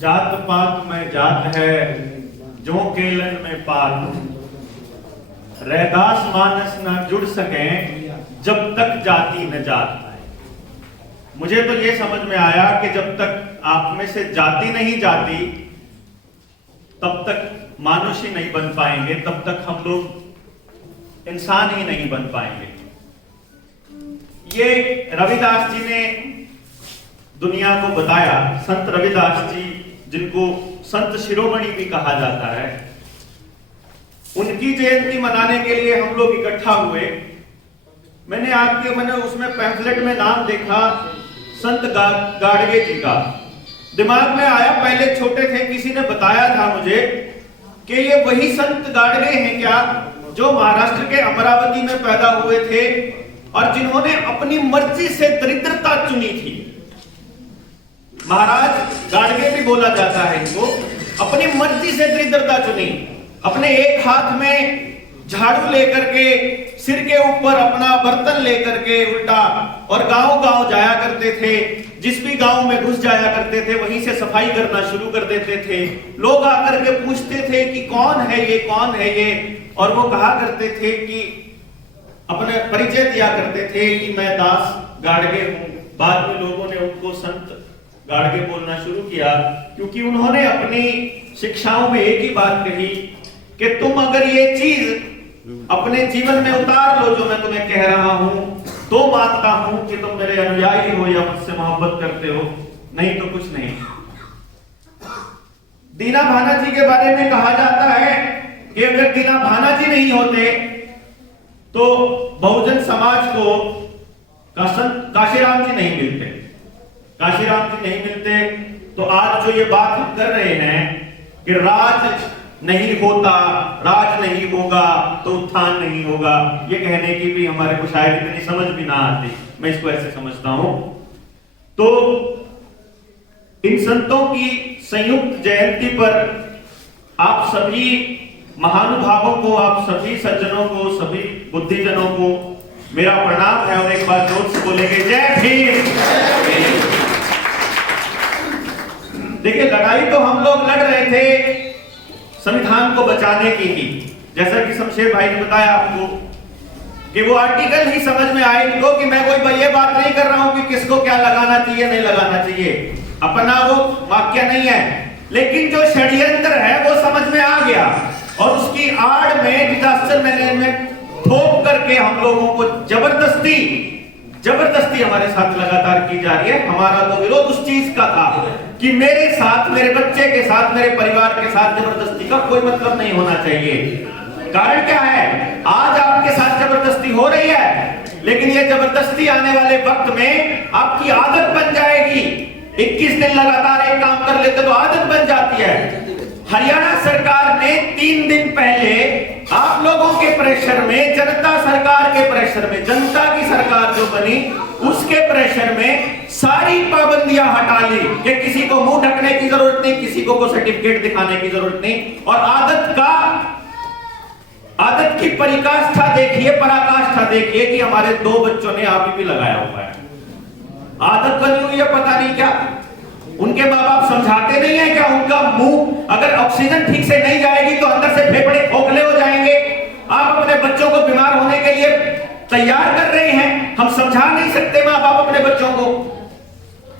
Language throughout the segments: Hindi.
जात पात में जात है जो केलन में पात, रैदास मानस न जुड़ सके जब तक जाति न जात। मुझे तो ये समझ में आया कि जब तक आप में से जाति नहीं जाती तब तक मानुष ही नहीं बन पाएंगे, तब तक हम लोग इंसान ही नहीं बन पाएंगे। ये रविदास जी ने दुनिया को बताया। संत रविदास जी, जिनको संत शिरोमणि भी कहा जाता है, उनकी जयंती मनाने के लिए हम लोग इकट्ठा हुए। मैंने उसमें पैम्फलेट में नाम देखा संत गाडगे जी का। दिमाग में आया, पहले छोटे थे किसी ने बताया था मुझे कि ये वही संत गाडगे हैं क्या जो महाराष्ट्र के अमरावती में पैदा हुए थे और जिन्होंने अपनी मर्जी से दरिद्रता चुनी थी। महाराज गाडगे भी बोला जाता है इनको। अपनी मर्जी से दरिद्रता चुनी, अपने एक हाथ में झाड़ू लेकर के, सिर के ऊपर अपना बर्तन लेकर के उल्टा, और गांव-गांव जाया करते थे। जिस भी गांव में घुस जाया करते थे वहीं से सफाई करना शुरू कर देते थे। लोग आकर के पूछते थे कि कौन है ये, कौन है ये, और वो कहा करते थे कि अपने परिचय दिया करते थे कि मैं दास गाडगे हूं। बाद में लोगों ने उनको संत गाडगे बोलना शुरू किया, क्योंकि उन्होंने अपनी शिक्षाओं में एक ही बात कही कि तुम अगर ये चीज अपने जीवन में उतार लो जो मैं तुम्हें कह रहा हूं, तो मानता हूं कि तुम मेरे अनुयायी हो या मुझसे मोहब्बत करते हो, नहीं तो कुछ नहीं। दीना भाना जी के बारे में कहा जाता है कि अगर दीना भाना जी नहीं होते तो बहुजन समाज को काशीराम जी नहीं मिलते। काशीराम जी नहीं मिलते तो आज जो ये बात हम कर रहे हैं कि राज नहीं होता, राज नहीं होगा तो उत्थान नहीं होगा, ये कहने की भी हमारे को शायद इतनी समझ भी ना आती। मैं इसको ऐसे समझता हूं। तो इन संतों की संयुक्त जयंती पर आप सभी महानुभावों को, आप सभी सज्जनों को, सभी बुद्धिजनों को मेरा प्रणाम है, और एक बार जोर से बोलेंगे जय भीम। देखिए, लड़ाई तो हम लोग लड़ रहे थे संविधान को बचाने की ही। जैसा कि शमशेर भाई ने बताया आपको कि वो आर्टिकल ही समझ में आए इनको कि मैं कोई ये बात नहीं कर रहा हूं कि किसको क्या लगाना चाहिए नहीं लगाना चाहिए, अपना वो वाक्य नहीं है, लेकिन जो षड्यंत्र है वो समझ में आ गया और उसकी आड़ में डिजास्टर मैनेजमेंट थोप करके हम लोगों को जबरदस्ती हमारे साथ लगातार की जा रही है। हमारा तो विरोध उस चीज का था कि मेरे साथ, मेरे बच्चे के साथ, मेरे परिवार के साथ जबरदस्ती का कोई मतलब नहीं होना चाहिए। कारण क्या है? आज आपके साथ जबरदस्ती हो रही है, लेकिन ये जबरदस्ती आने वाले वक्त में आपकी आदत बन जाएगी। 21 दिन लगातार एक काम कर लेते तो आदत बन जाती है। हरियाणा सरकार ने 3 दिन पहले आप लोगों के प्रेशर में, जनता सरकार के प्रेशर में, जनता की सरकार जो बनी उसके प्रेशर में सारी पाबंदियां हटा ली कि किसी को मुंह ढकने की जरूरत नहीं, किसी को सर्टिफिकेट दिखाने की जरूरत नहीं। और आदत की परिकाष्ठा देखिए, पराकाष्ठा देखिए कि हमारे 2 बच्चों ने आप भी लगाया हुआ है। आदत बनी हुई है, पता नहीं क्या। उनके माँ बाप समझाते नहीं है क्या? उनका मुंह अगर ऑक्सीजन ठीक से नहीं जाएगी तो अंदर से फेफड़े खोखले हो जाएंगे। आप अपने बच्चों को बीमार होने के लिए तैयार कर रहे हैं। हम समझा नहीं सकते माँ बाप अपने बच्चों को।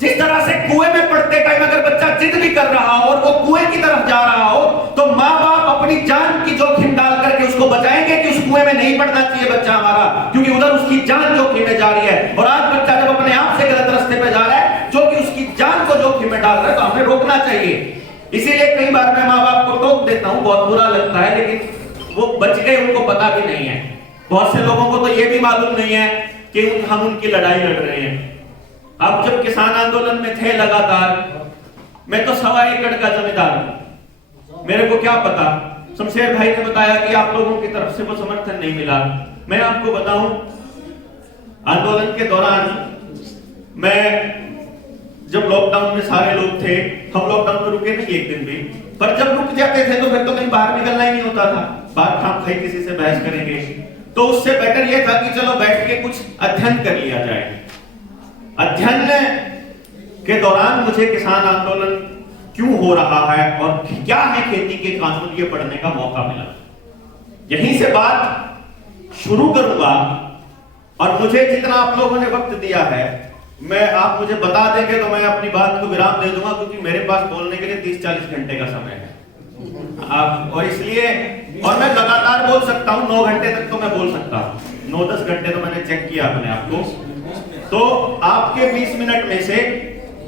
जिस तरह से कुएं में पड़ते टाइम अगर बच्चा जिद भी कर रहा हो और वो कुएं की तरफ जा रहा हो तो माँ बाप अपनी जान की जोखिम डाल करके उसको बचाएंगे कि उस कुएं में नहीं पड़ना चाहिए बच्चा हमारा, क्योंकि उधर उसकी जान जोखिम में जा रही है। और आज बच्चा जब अपने आप से गलत रास्ते पे जा रहा है जो कि उसकी जान को जोखिम में डाल रहा है, तो हमें रोकना चाहिए। इसीलिए कई बार मैं माँ बाप को टोक देता हूँ, बहुत बुरा लगता है, लेकिन वो बच गए, उनको पता भी नहीं है। बहुत से लोगों को तो ये भी मालूम नहीं है कि हम उनकी लड़ाई लड़ रहे हैं। अब जब किसान आंदोलन में थे लगातार, मैं तो 1.25 एकड़ का जमींदार हूं, मेरे को क्या पता। शमशेर भाई ने बताया कि आप लोगों की तरफ से वो समर्थन नहीं मिला। मैं आपको बताऊं, आंदोलन के दौरान मैं जब लॉकडाउन में सारे लोग थे, हम लॉकडाउन में रुके नहीं एक दिन भी, पर जब रुक जाते थे तो फिर तो कहीं बाहर निकलना ही नहीं होता था। बाहर खाम खाई किसी से बहस करेंगे, तो उससे बेटर यह था कि चलो बैठ के कुछ अध्ययन कर लिया जाए। अध्ययन के दौरान मुझे किसान आंदोलन क्यों हो रहा है और क्या है खेती के कानून, ये पढ़ने का मौका मिला। यहीं से बात शुरू करूंगा और मुझे जितना आप लोगों ने वक्त दिया है, मैं आप मुझे बता देंगे तो मैं अपनी बात को विराम दे दूंगा, क्योंकि मेरे पास बोलने के लिए 30-40 घंटे का समय है आप, और इसलिए और मैं लगातार बोल सकता हूं, 9 घंटे तक तो मैं बोल सकता हूं, 9-10 घंटे तो मैंने चेक किया अपने आप को। तो आपके 20 मिनट में से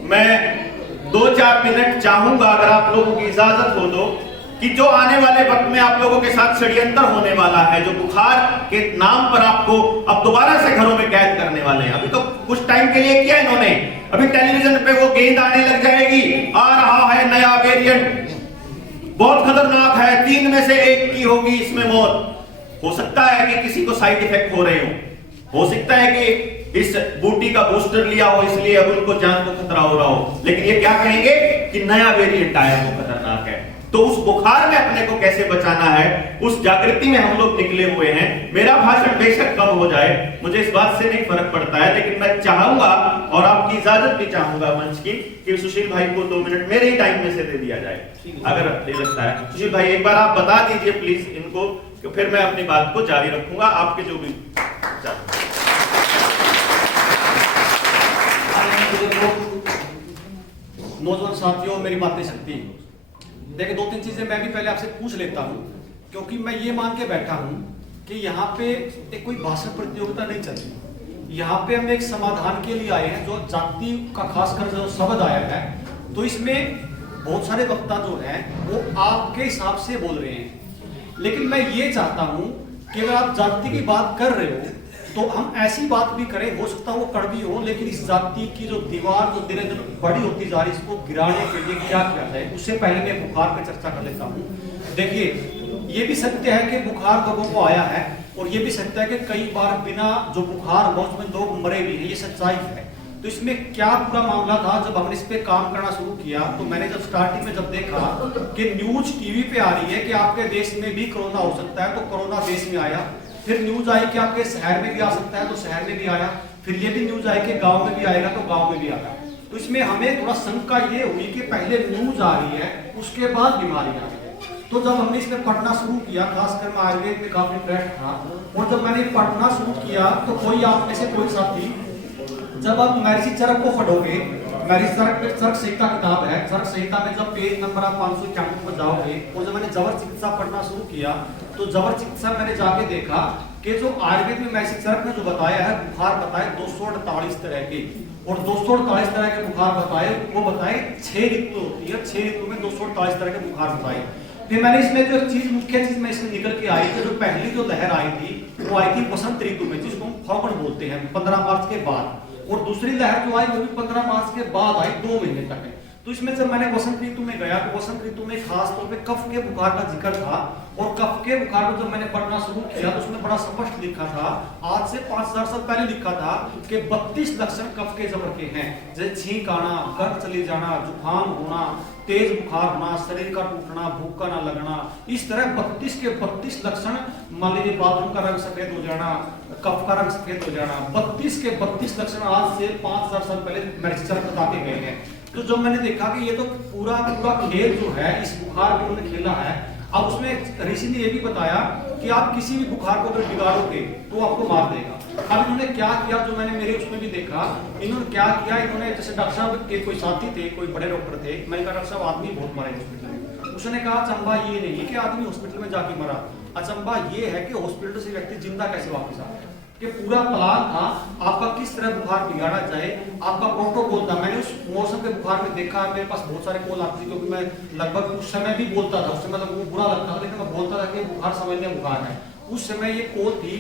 मैं 2-4 मिनट चाहूंगा, अगर आप लोगों की इजाजत हो तो, कि जो आने वाले वक्त में आप लोगों के साथ षड्यंत्र होने वाला है, जो बुखार के नाम पर आपको अब दोबारा से घरों में कैद करने वाले हैं। अभी तो कुछ टाइम के लिए किया इन्होंने, अभी टेलीविजन पे वो गेंद आने लग जाएगी, आ रहा है नया वेरिएंट, बहुत खतरनाक है, 3 में से 1 की होगी इसमें मौत। हो सकता है कि किसी को साइड इफेक्ट हो रहे हो सकता है कि इस बूटी का बूस्टर लिया हो इसलिए अब उनको जान को खतरा हो रहा हो, लेकिन ये क्या कहेंगे कि नया वेरिएंट आया, वो खतरनाक है। तो उस बुखार में अपने को कैसे बचाना है, उस जागृति में हम लोग निकले हुए हैं। मेरा भाषण बेशक कम हो जाए, मुझे इस बात से नहीं फर्क पड़ता है, लेकिन मैं चाहूंगा और आपकी इजाजत भी चाहूंगा मंच की कि सुशील भाई को 2 मिनट मेरे ही टाइम में से दे दिया जाए, अगर ये लगता है। सुशील भाई एक बार आप बता दीजिए प्लीज इनको, फिर मैं अपनी बात को जारी रखूंगा, आपके जो भी नौजवान साथियों, मेरी बातें सकती हैं। देखिए, 2-3 चीजें मैं भी पहले आपसे पूछ लेता हूं, क्योंकि मैं ये मान के बैठा हूं कि यहाँ पे एक कोई भाषण प्रतियोगिता नहीं चल रही। यहाँ पे हम एक समाधान के लिए आए हैं, जो जाति का खासकर जो शब्द आया है, तो इसमें बहुत सारे वक्ता जो हैं वो आपके हिसाब से बोल रहे हैं, लेकिन मैं ये चाहता हूं कि अगर आप जाति की बात कर रहे हो तो हम ऐसी बात भी करें, हो सकता है वो कड़वी हो, लेकिन इस जाति की जो दीवार जो दिन दिन बड़ी होती जा रही है, इसको गिराने के लिए क्या किया जाए। उससे पहले मैं बुखार पर चर्चा कर लेता हूँ। देखिए, ये भी सत्य है कि बुखार लोगों को आया है, और ये भी सत्य है कि कई बार बिना जो बुखार हो उसमें लोग मरे भी हैं, ये सच्चाई है। तो इसमें क्या पूरा मामला था, जब हमने इस पे काम करना शुरू किया तो मैंने जब स्टार्टिंग में जब देखा कि न्यूज टीवी पे आ रही है कि आपके देश में भी कोरोना हो सकता है, तो कोरोना देश में आया। फिर न्यूज आई कि आपके शहर में भी आ सकता है, तो शहर में भी आया। फिर ये भी न्यूज आई कि गांव में भी आएगा, तो गांव में भी आया। तो इसमें हमें थोड़ा शंका ये हुई कि पहले न्यूज आ रही है, उसके बाद बीमारी आ रही है। तो जब हमने इस पर पढ़ना शुरू किया, खासकर मैं आयुर्वेद में काफी इंटरेस्ट था, और जब मैंने पढ़ना शुरू किया तो कोई आप में से कोई साथी, जब आप महर्षि चरक को पढ़ोगे, महर्षि चरक संहिता किताब है, चरक संहिता में जब पेज नंबर आप 591 पर जाओगे, और जब मैंने जबर चिकित्सा पढ़ना शुरू किया तो जबर चिकित्सा मैंने जाके देखा कि जो आयुर्वेद में महर्षि चरक ने जो बताया है, बुखार बताए 248 तरह के, और 248 तरह के बुखार बताए, वो बताए 6 ऋतु होती है, 6 ऋतु में 248 तरह के बुखार बताए। फिर मैंने इसमें जो चीज, मुख्य चीज में इसमें निकल के आई थी, जो पहली जो लहर आई थी वो आई थी बसंत ऋतु में, जिसको हम फागुन बोलते हैं, 15 मार्च के बाद, और दूसरी लहर जो आई वो भी 15 मार्च के बाद आई, 2 महीने तक है। तो इसमें जब मैंने वसंत ऋतु में गया तो वसंत ऋतु में खास तौर पे कफ के बुखार का जिक्र था, और कफ के बुखार को जब मैंने पढ़ना शुरू किया तो उसमें बड़ा स्पष्ट लिखा था, आज से 5000 साल पहले लिखा था कि 32 लक्षण कफ के जबर के हैं, जैसे छींक आना, गर्म चली जाना, जुकाम होना, तेज बुखार होना, शरीर का टूटना, भूख का ना लगना, इस तरह 32 के 32 लक्षण। मान लीजिए बाथरूम का रंग सफेद हो जाना, कफ का रंग सफेद हो जाना, 32 के 32 लक्षण आज से 5000 साल पहले महर्षि चरक बताते गए हैं। तो जब मैंने देखा कि ये तो पूरा खेल जो है इस बुखार में उन्होंने खेला है, अब उसमें ऋषि ने ये भी बताया कि आप किसी भी बुखार को अगर बिगाड़ोगे तो आपको मार देगा। अब इन्होंने क्या किया, जो मैंने मेरे उसमें भी देखा, इन्होंने क्या किया, इन्होंने जैसे डॉक्टर साहब के कोई साथी थे, कोई बड़े डॉक्टर थे, मैंने कहा डॉक्टर साहब आदमी बहुत मरे हॉस्पिटल में। उसने कहा अचंबा ये नहीं कि आदमी हॉस्पिटल में जाके मरा, अचंबा ये है कि हॉस्पिटल से व्यक्ति जिंदा कैसे वापस आ गया। कि पूरा प्लान था आपका किस तरह बुखार बिगाड़ा जाए, आपका प्रोटोकॉल था। मैंने उस मौसम के बुखार में देखा, मेरे पास बहुत सारे कॉल आते थे, क्योंकि मैं लगभग उस समय भी बोलता था, उस समय मतलब वो बुरा लगता था, लेकिन मैं बोलता था कि बुखार सामान्य बुखार है। उस समय ये कॉल थी,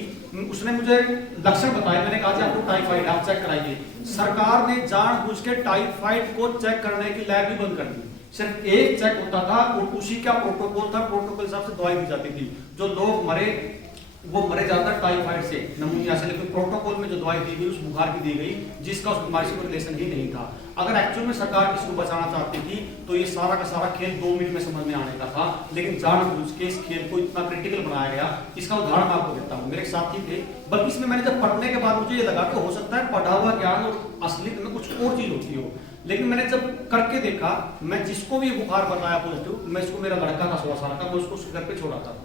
उसने मुझे लक्षण बताए, मैंने कहा आपको टाइफाइड, आप चेक कराइए। सरकार ने जानबूझ के टाइफाइड को चेक करने की लैब भी बंद कर दी, सिर्फ एक चेक होता था, और उसी का प्रोटोकॉल था, प्रोटोकॉल हिसाब से दवाई दी जाती थी। जो लोग मरे वो मरे ज्यादा टाइफाइड से, नमूनिया से, लेकिन प्रोटोकॉल में जो दवाई दी गई उस बुखार की दी गई जिसका उस बीमारी से कोई रिलेशन ही नहीं था। अगर एक्चुअल में सरकार किसी को बचाना चाहती थी तो ये सारा का सारा खेल 2 मिनट में समझ में आने का था, लेकिन जानबूझ के इस खेल को इतना क्रिटिकल बनाया गया। इसका उदाहरण मैं आपको देता हूँ, मेरे साथी थे, बल्कि इसमें मैंने जब पढ़ने के बाद मुझे ये लगा कि हो सकता है पढ़ा हुआ ज्ञान और असलियत में कुछ और चीज होती हो। लेकिन मैंने जब करके देखा, मैं जिसको भी बुखार बताया पॉजिटिव, मैं इसको, मेरा लड़का था 16 साल का, मैं उसको उसके घर पे छोड़ा था।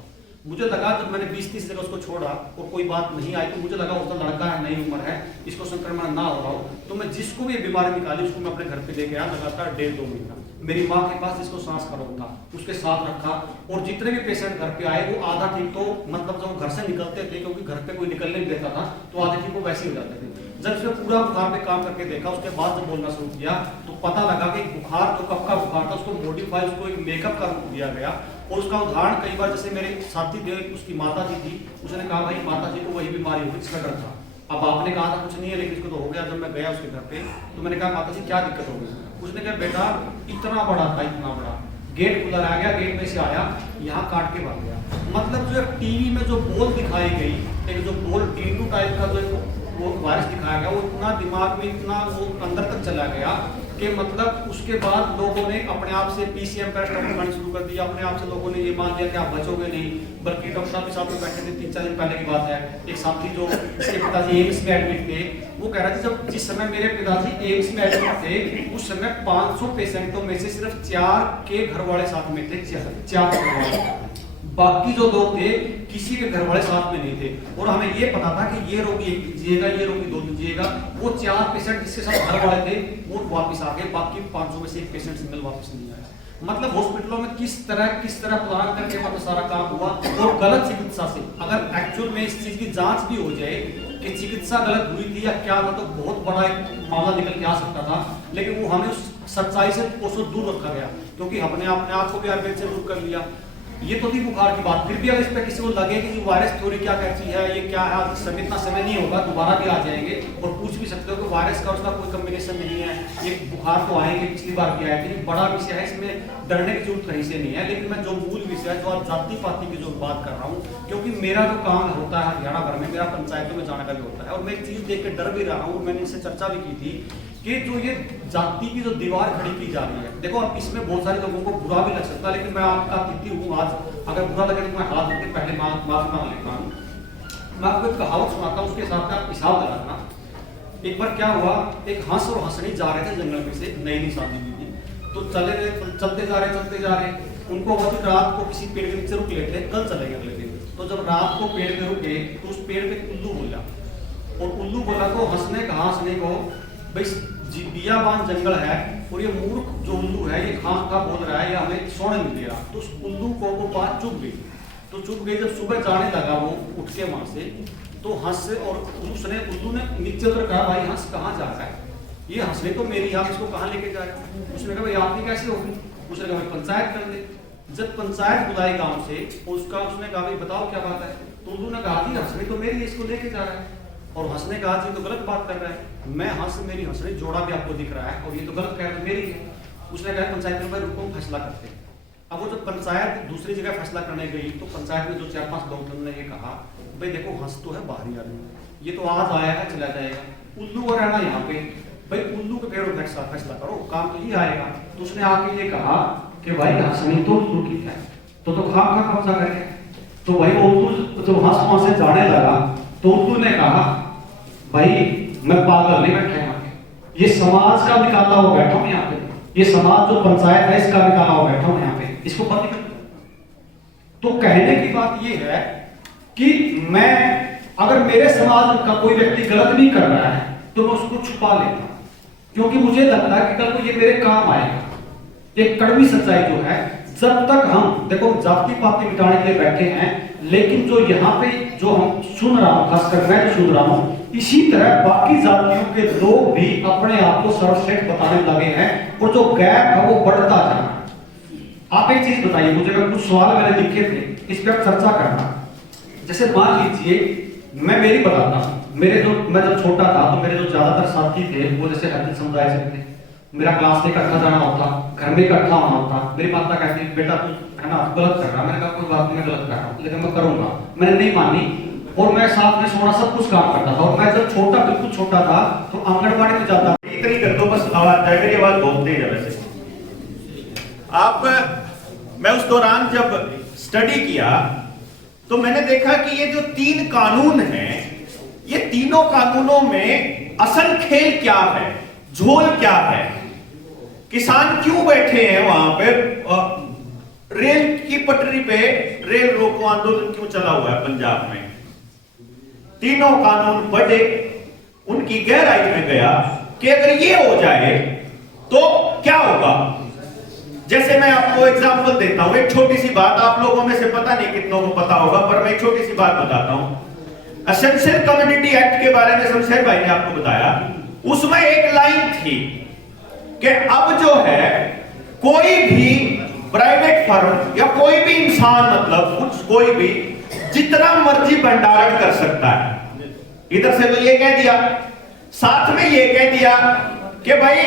मुझे लगा जब मैंने 20-30 जगह उसको छोड़ा और कोई बात नहीं आई, तो मुझे लगा उसका लड़का है, नई उम्र है, इसको संक्रमण ना हो रहा हो, तो मैं जिसको भी बीमारी निकाली उसको मैं अपने घर पे लेके आया लगातार 1.5-2 महीना। मेरी माँ के पास जिसको सांस का रोग था उसके साथ रखा, और जितने भी पेशेंट घर पे आए वो आधा ठीक तो मतलब जब घर से निकलते थे, क्योंकि घर पे कोई निकलने नहीं देता था, तो आधे ठीक वो वैसे ही हो जाते थे। जब उसने पूरा बुखार पे काम करके देखा, उसके बाद जब बोलना शुरू किया तो पता लगा कि बुखार जो कब का बुखार था उसको मॉडिफाई, उसको एक मेकअप का रूप दिया गया। और उसका उदाहरण कई बार, जैसे मेरे साथी थे, उसकी माता जी थी, उसने कहा भाई माता जी को वही बीमारी होगी जिसका डर था। अब आपने कहा था कुछ नहीं है, लेकिन इसको तो हो गया। जब मैं गया उसके घर पे तो मैंने कहा माता जी क्या दिक्कत हो गई? उसने कहा बेटा इतना बड़ा था, इतना बड़ा, गेट खुला रह गया, गेट में से आया, यहाँ काट के भाग गया। मतलब जो टीवी में जो बॉल दिखाई गई, एक जो बॉल डेंगू टाइप का जो वो वायरस दिखाया गया, वो इतना दिमाग में, इतना वो अंदर तक चला गया कि मतलब उसके बाद लोगों ने अपने आप से पीसीएम पैरासिटामोल खानी शुरू कर दिया। अपने आप से लोगों ने ये मान लिया कि आप बचोगे नहीं। बल्कि डॉक्टर साहब के साथ में बैठे थे, 3-4 दिन पहले की बात है, एक साथी जो इसके पिताजी एम्स में एडमिट थे, वो कह रहे थे जब जिस समय मेरे पिताजी एम्स में एडमिट थे उस समय 500 पेशेंटों में से सिर्फ 4 के घर वाले साथ में थे, 4 घर वाले, बाकी जो लोग थे किसी के घर वाले साथ में नहीं थे। और हमें ये पता था कि ये रोगी 1 दिन जिएगा, ये रोगी 2 दिन जिएगा। वो 4 पेशेंट जिसके साथ घर वाले थे वो वापस आ गए, बाकी 500 में से 1 पेशेंट सिंगल वापस नहीं आया। मतलब हॉस्पिटलों में किस तरह प्लान करके मतलब सारा काम हुआ, और गलत चिकित्सा से अगर एक्चुअल में इस चीज की जांच भी हो जाए कि चिकित्सा गलत हुई थी या क्या था, तो बहुत बड़ा एक मामला निकल के आ सकता था। लेकिन वो हमें उस सच्चाई से कोसों दूर रखा गया, क्योंकि हमने अपने आप को भी आयुर्वेद से दूर कर लिया। ये तो थी बुखार की बात। फिर भी अगर इस पर किसी को लगे कि वायरस थ्योरी क्या कहती है, ये क्या है, समय इतना समय नहीं होगा, दोबारा भी आ जाएंगे और पूछ भी सकते हो कि वायरस का उसका कोई कॉम्बिनेशन नहीं है, ये बुखार तो आएंगे, पिछली बार भी आए थे। बड़ा विषय है, इसमें डरने की जरूरत कहीं से नहीं है। लेकिन मैं जो मूल विषय है, जो आज जाति पाति की जो बात कर रहा हूँ, क्योंकि मेरा जो काम होता है हरियाणा भर में, मेरा पंचायतों में जाने का भी होता है, और मैं एक चीज देख के डर भी रहा हूँ। मैंने इससे चर्चा भी की थी कि जो ये जाति की जो दीवार खड़ी की जा रही है, देखो अब इसमें बहुत सारे लोगों को बुरा भी लग सकता है, लेकिन मैं आपका अतिथि हूँ आज, अगर बुरा लगे तो मैं हाथ धोके पहले माफी मांग लेता हूँ। मैं आपको एक कहावत सुनाता हूँ, उसके हिसाब से आप हिसाब लगाना। एक बार क्या हुआ, एक हंस और हंसनी जा रहे थे जंगल में से, नई शादी हुई थी, तो चलते जा रहे, उनको वक्त रात को किसी पेड़ के नीचे रुक लेते, कल चलेंगे अगले दिन। तो जब रात को पेड़ पे रुके तो उस पेड़ पे उल्लू बोला, और उल्लू बोला तो हंसने को भाई बियाबान जंगल है, और ये मूर्ख जो उल्लू है ये खां खा बोल रहा है, ये हमें सोने नहीं दे रहा। तो उस उल्लू को वो बात चुप गई। जब सुबह जाने लगा वो उठ के वहां से, तो हंस और उल्लू ने नीचे उतर कहा भाई हंस कहाँ जा रहा है, ये हंसने तो मेरी, आप इसको कहाँ लेके जा रहे हैं? उसने कहा भाई आपकी कैसे होगी? उसने कहा भाई पंचायत कर दे। जब पंचायत बुलाई गाँव से, उसने कहा भाई बताओ क्या बात है? तो उल्लू ने कहा कि हंसने तो मेरी, इसको लेके जा रहा है। और हंसने कहा जी तो गलत बात कर रहा है, मैं मेरी हंसने जोड़ा भी आपको दिख रहा है, और ये तो गलत कह रहा है, मेरी है। उसने कहा पंचायत में रुको फैसला करते हैं। अब वो जब पंचायत दूसरी जगह फैसला करने गई, तो पंचायत में जो 4-5 लोग ने ये कहा भाई देखो हंस तो है बाहरी आदमी, ये तो आज आया है चला जाएगा, उल्लू और रहना यहाँ पे, भाई उल्लू के पेड़ों फैसला करो, काम तो ये आएगा। तो उसने आके ये कहा कि भाई हंसनी तो उल्लू की है, तो खाम खा कब्जा करके। तो भाई वो उल्लू जब हंस वहां से जाने लगा, तो उल्लू ने कहा भाई मैं पागल नहीं बैठा यहाँ पे, ये समाज का निकाला हुआ बैठा हूँ यहाँ पे, ये समाज जो पंचायत है इसका निकाला हुआ बैठा हूँ यहाँ पे, इसको बंद कर। तो कहने की बात ये है कि मैं अगर मेरे समाज का कोई व्यक्ति गलत नहीं कर रहा है तो मैं उसको छुपा लेता हूं, क्योंकि मुझे लगता है कि कल को ये मेरे काम आएगा। एक कड़वी सच्चाई जो है, जब तक हम देखो जाति पाति मिटाने के लिए बैठे हैं, लेकिन जो यहाँ पे जो हम सुन रहा हूं, खासकर मैं जो सुन रहा हूं, इसी तरह बाकी जातियों के लोग भी अपने आप को सर्वश्रेष्ठ बताने लगे हैं, और जो गैप है वो बढ़ता जा रहा है। आप एक चीज बताइए मुझे, अगर कुछ सवाल मैंने लिखे थे इस पर चर्चा करना। जैसे मान लीजिए मैं मेरी बताता हूं, मैं जब छोटा था तो मेरे जो ज्यादातर साथी थे वो जैसे हरिजन समुदाय से थे, मेरा क्लास में इकट्ठा जाना होता, घर में इकट्ठा होना होता। मेरी माता कहती बेटा तू है ना गलत कर रहा, मैंने कहा कोई बात नहीं मैं गलत कर रहा हूँ, लेकिन मैं करूंगा। मैंने नहीं मानी, और मैं साथ में सोना सब कुछ काम करता था। और मैं जब बिल्कुल छोटा था तो आंगनबाड़ी में जाता, इतनी कर दो बस, आवाज जाए, मेरी आवाज बहुत तेज है वैसे। मैं उस दौरान जब स्टडी किया तो मैंने देखा कि ये जो 3 कानून हैं, ये तीनों कानूनों में असल खेल क्या है, झोल क्या है, किसान क्यों बैठे हैं वहां पे? रेल की पटरी पे रेल रोको आंदोलन क्यों चला हुआ है पंजाब में? तीनों कानून पढ़े, उनकी गहराई में गया कि अगर ये हो जाए तो क्या होगा। जैसे मैं आपको एग्जांपल देता हूं, एक छोटी सी बात, आप लोगों में से पता नहीं कितनों को पता होगा, पर मैं एक छोटी सी बात बताता हूं। एसेंशियल कम्युनिटी एक्ट के बारे में शमशेर भाई ने आपको बताया, उसमें एक लाइन थी कि अब जो है कोई भी प्राइवेट फर्म या कोई भी इंसान, मतलब कुछ कोई भी जितना मर्जी भंडारण कर सकता है। इधर से तो ये कह दिया, साथ में ये कह दिया कि भाई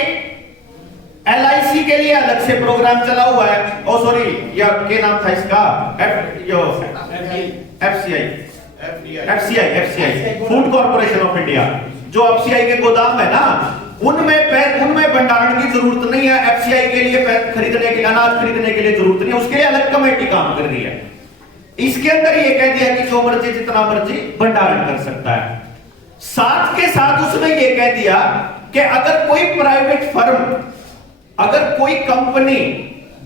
LIC के लिए अलग से प्रोग्राम चला हुआ है। ओ सॉरी, या क्या नाम था इसका? FCI, food corporation of India. जो FCI के गोदाम है ना, उनमें भंडारण की जरूरत नहीं है। FCI के लिए खरीदने के लिए, अनाज खरीदने के लिए जरूरत नहीं है, उसके लिए अलग कमेटी काम कर रही है। इसके अंदर ये कह दिया कि जो मर्जी जितना मर्जी भंडारण कर सकता है। साथ के साथ उसने ये कह दिया कि अगर कोई प्राइवेट फर्म, अगर कोई कंपनी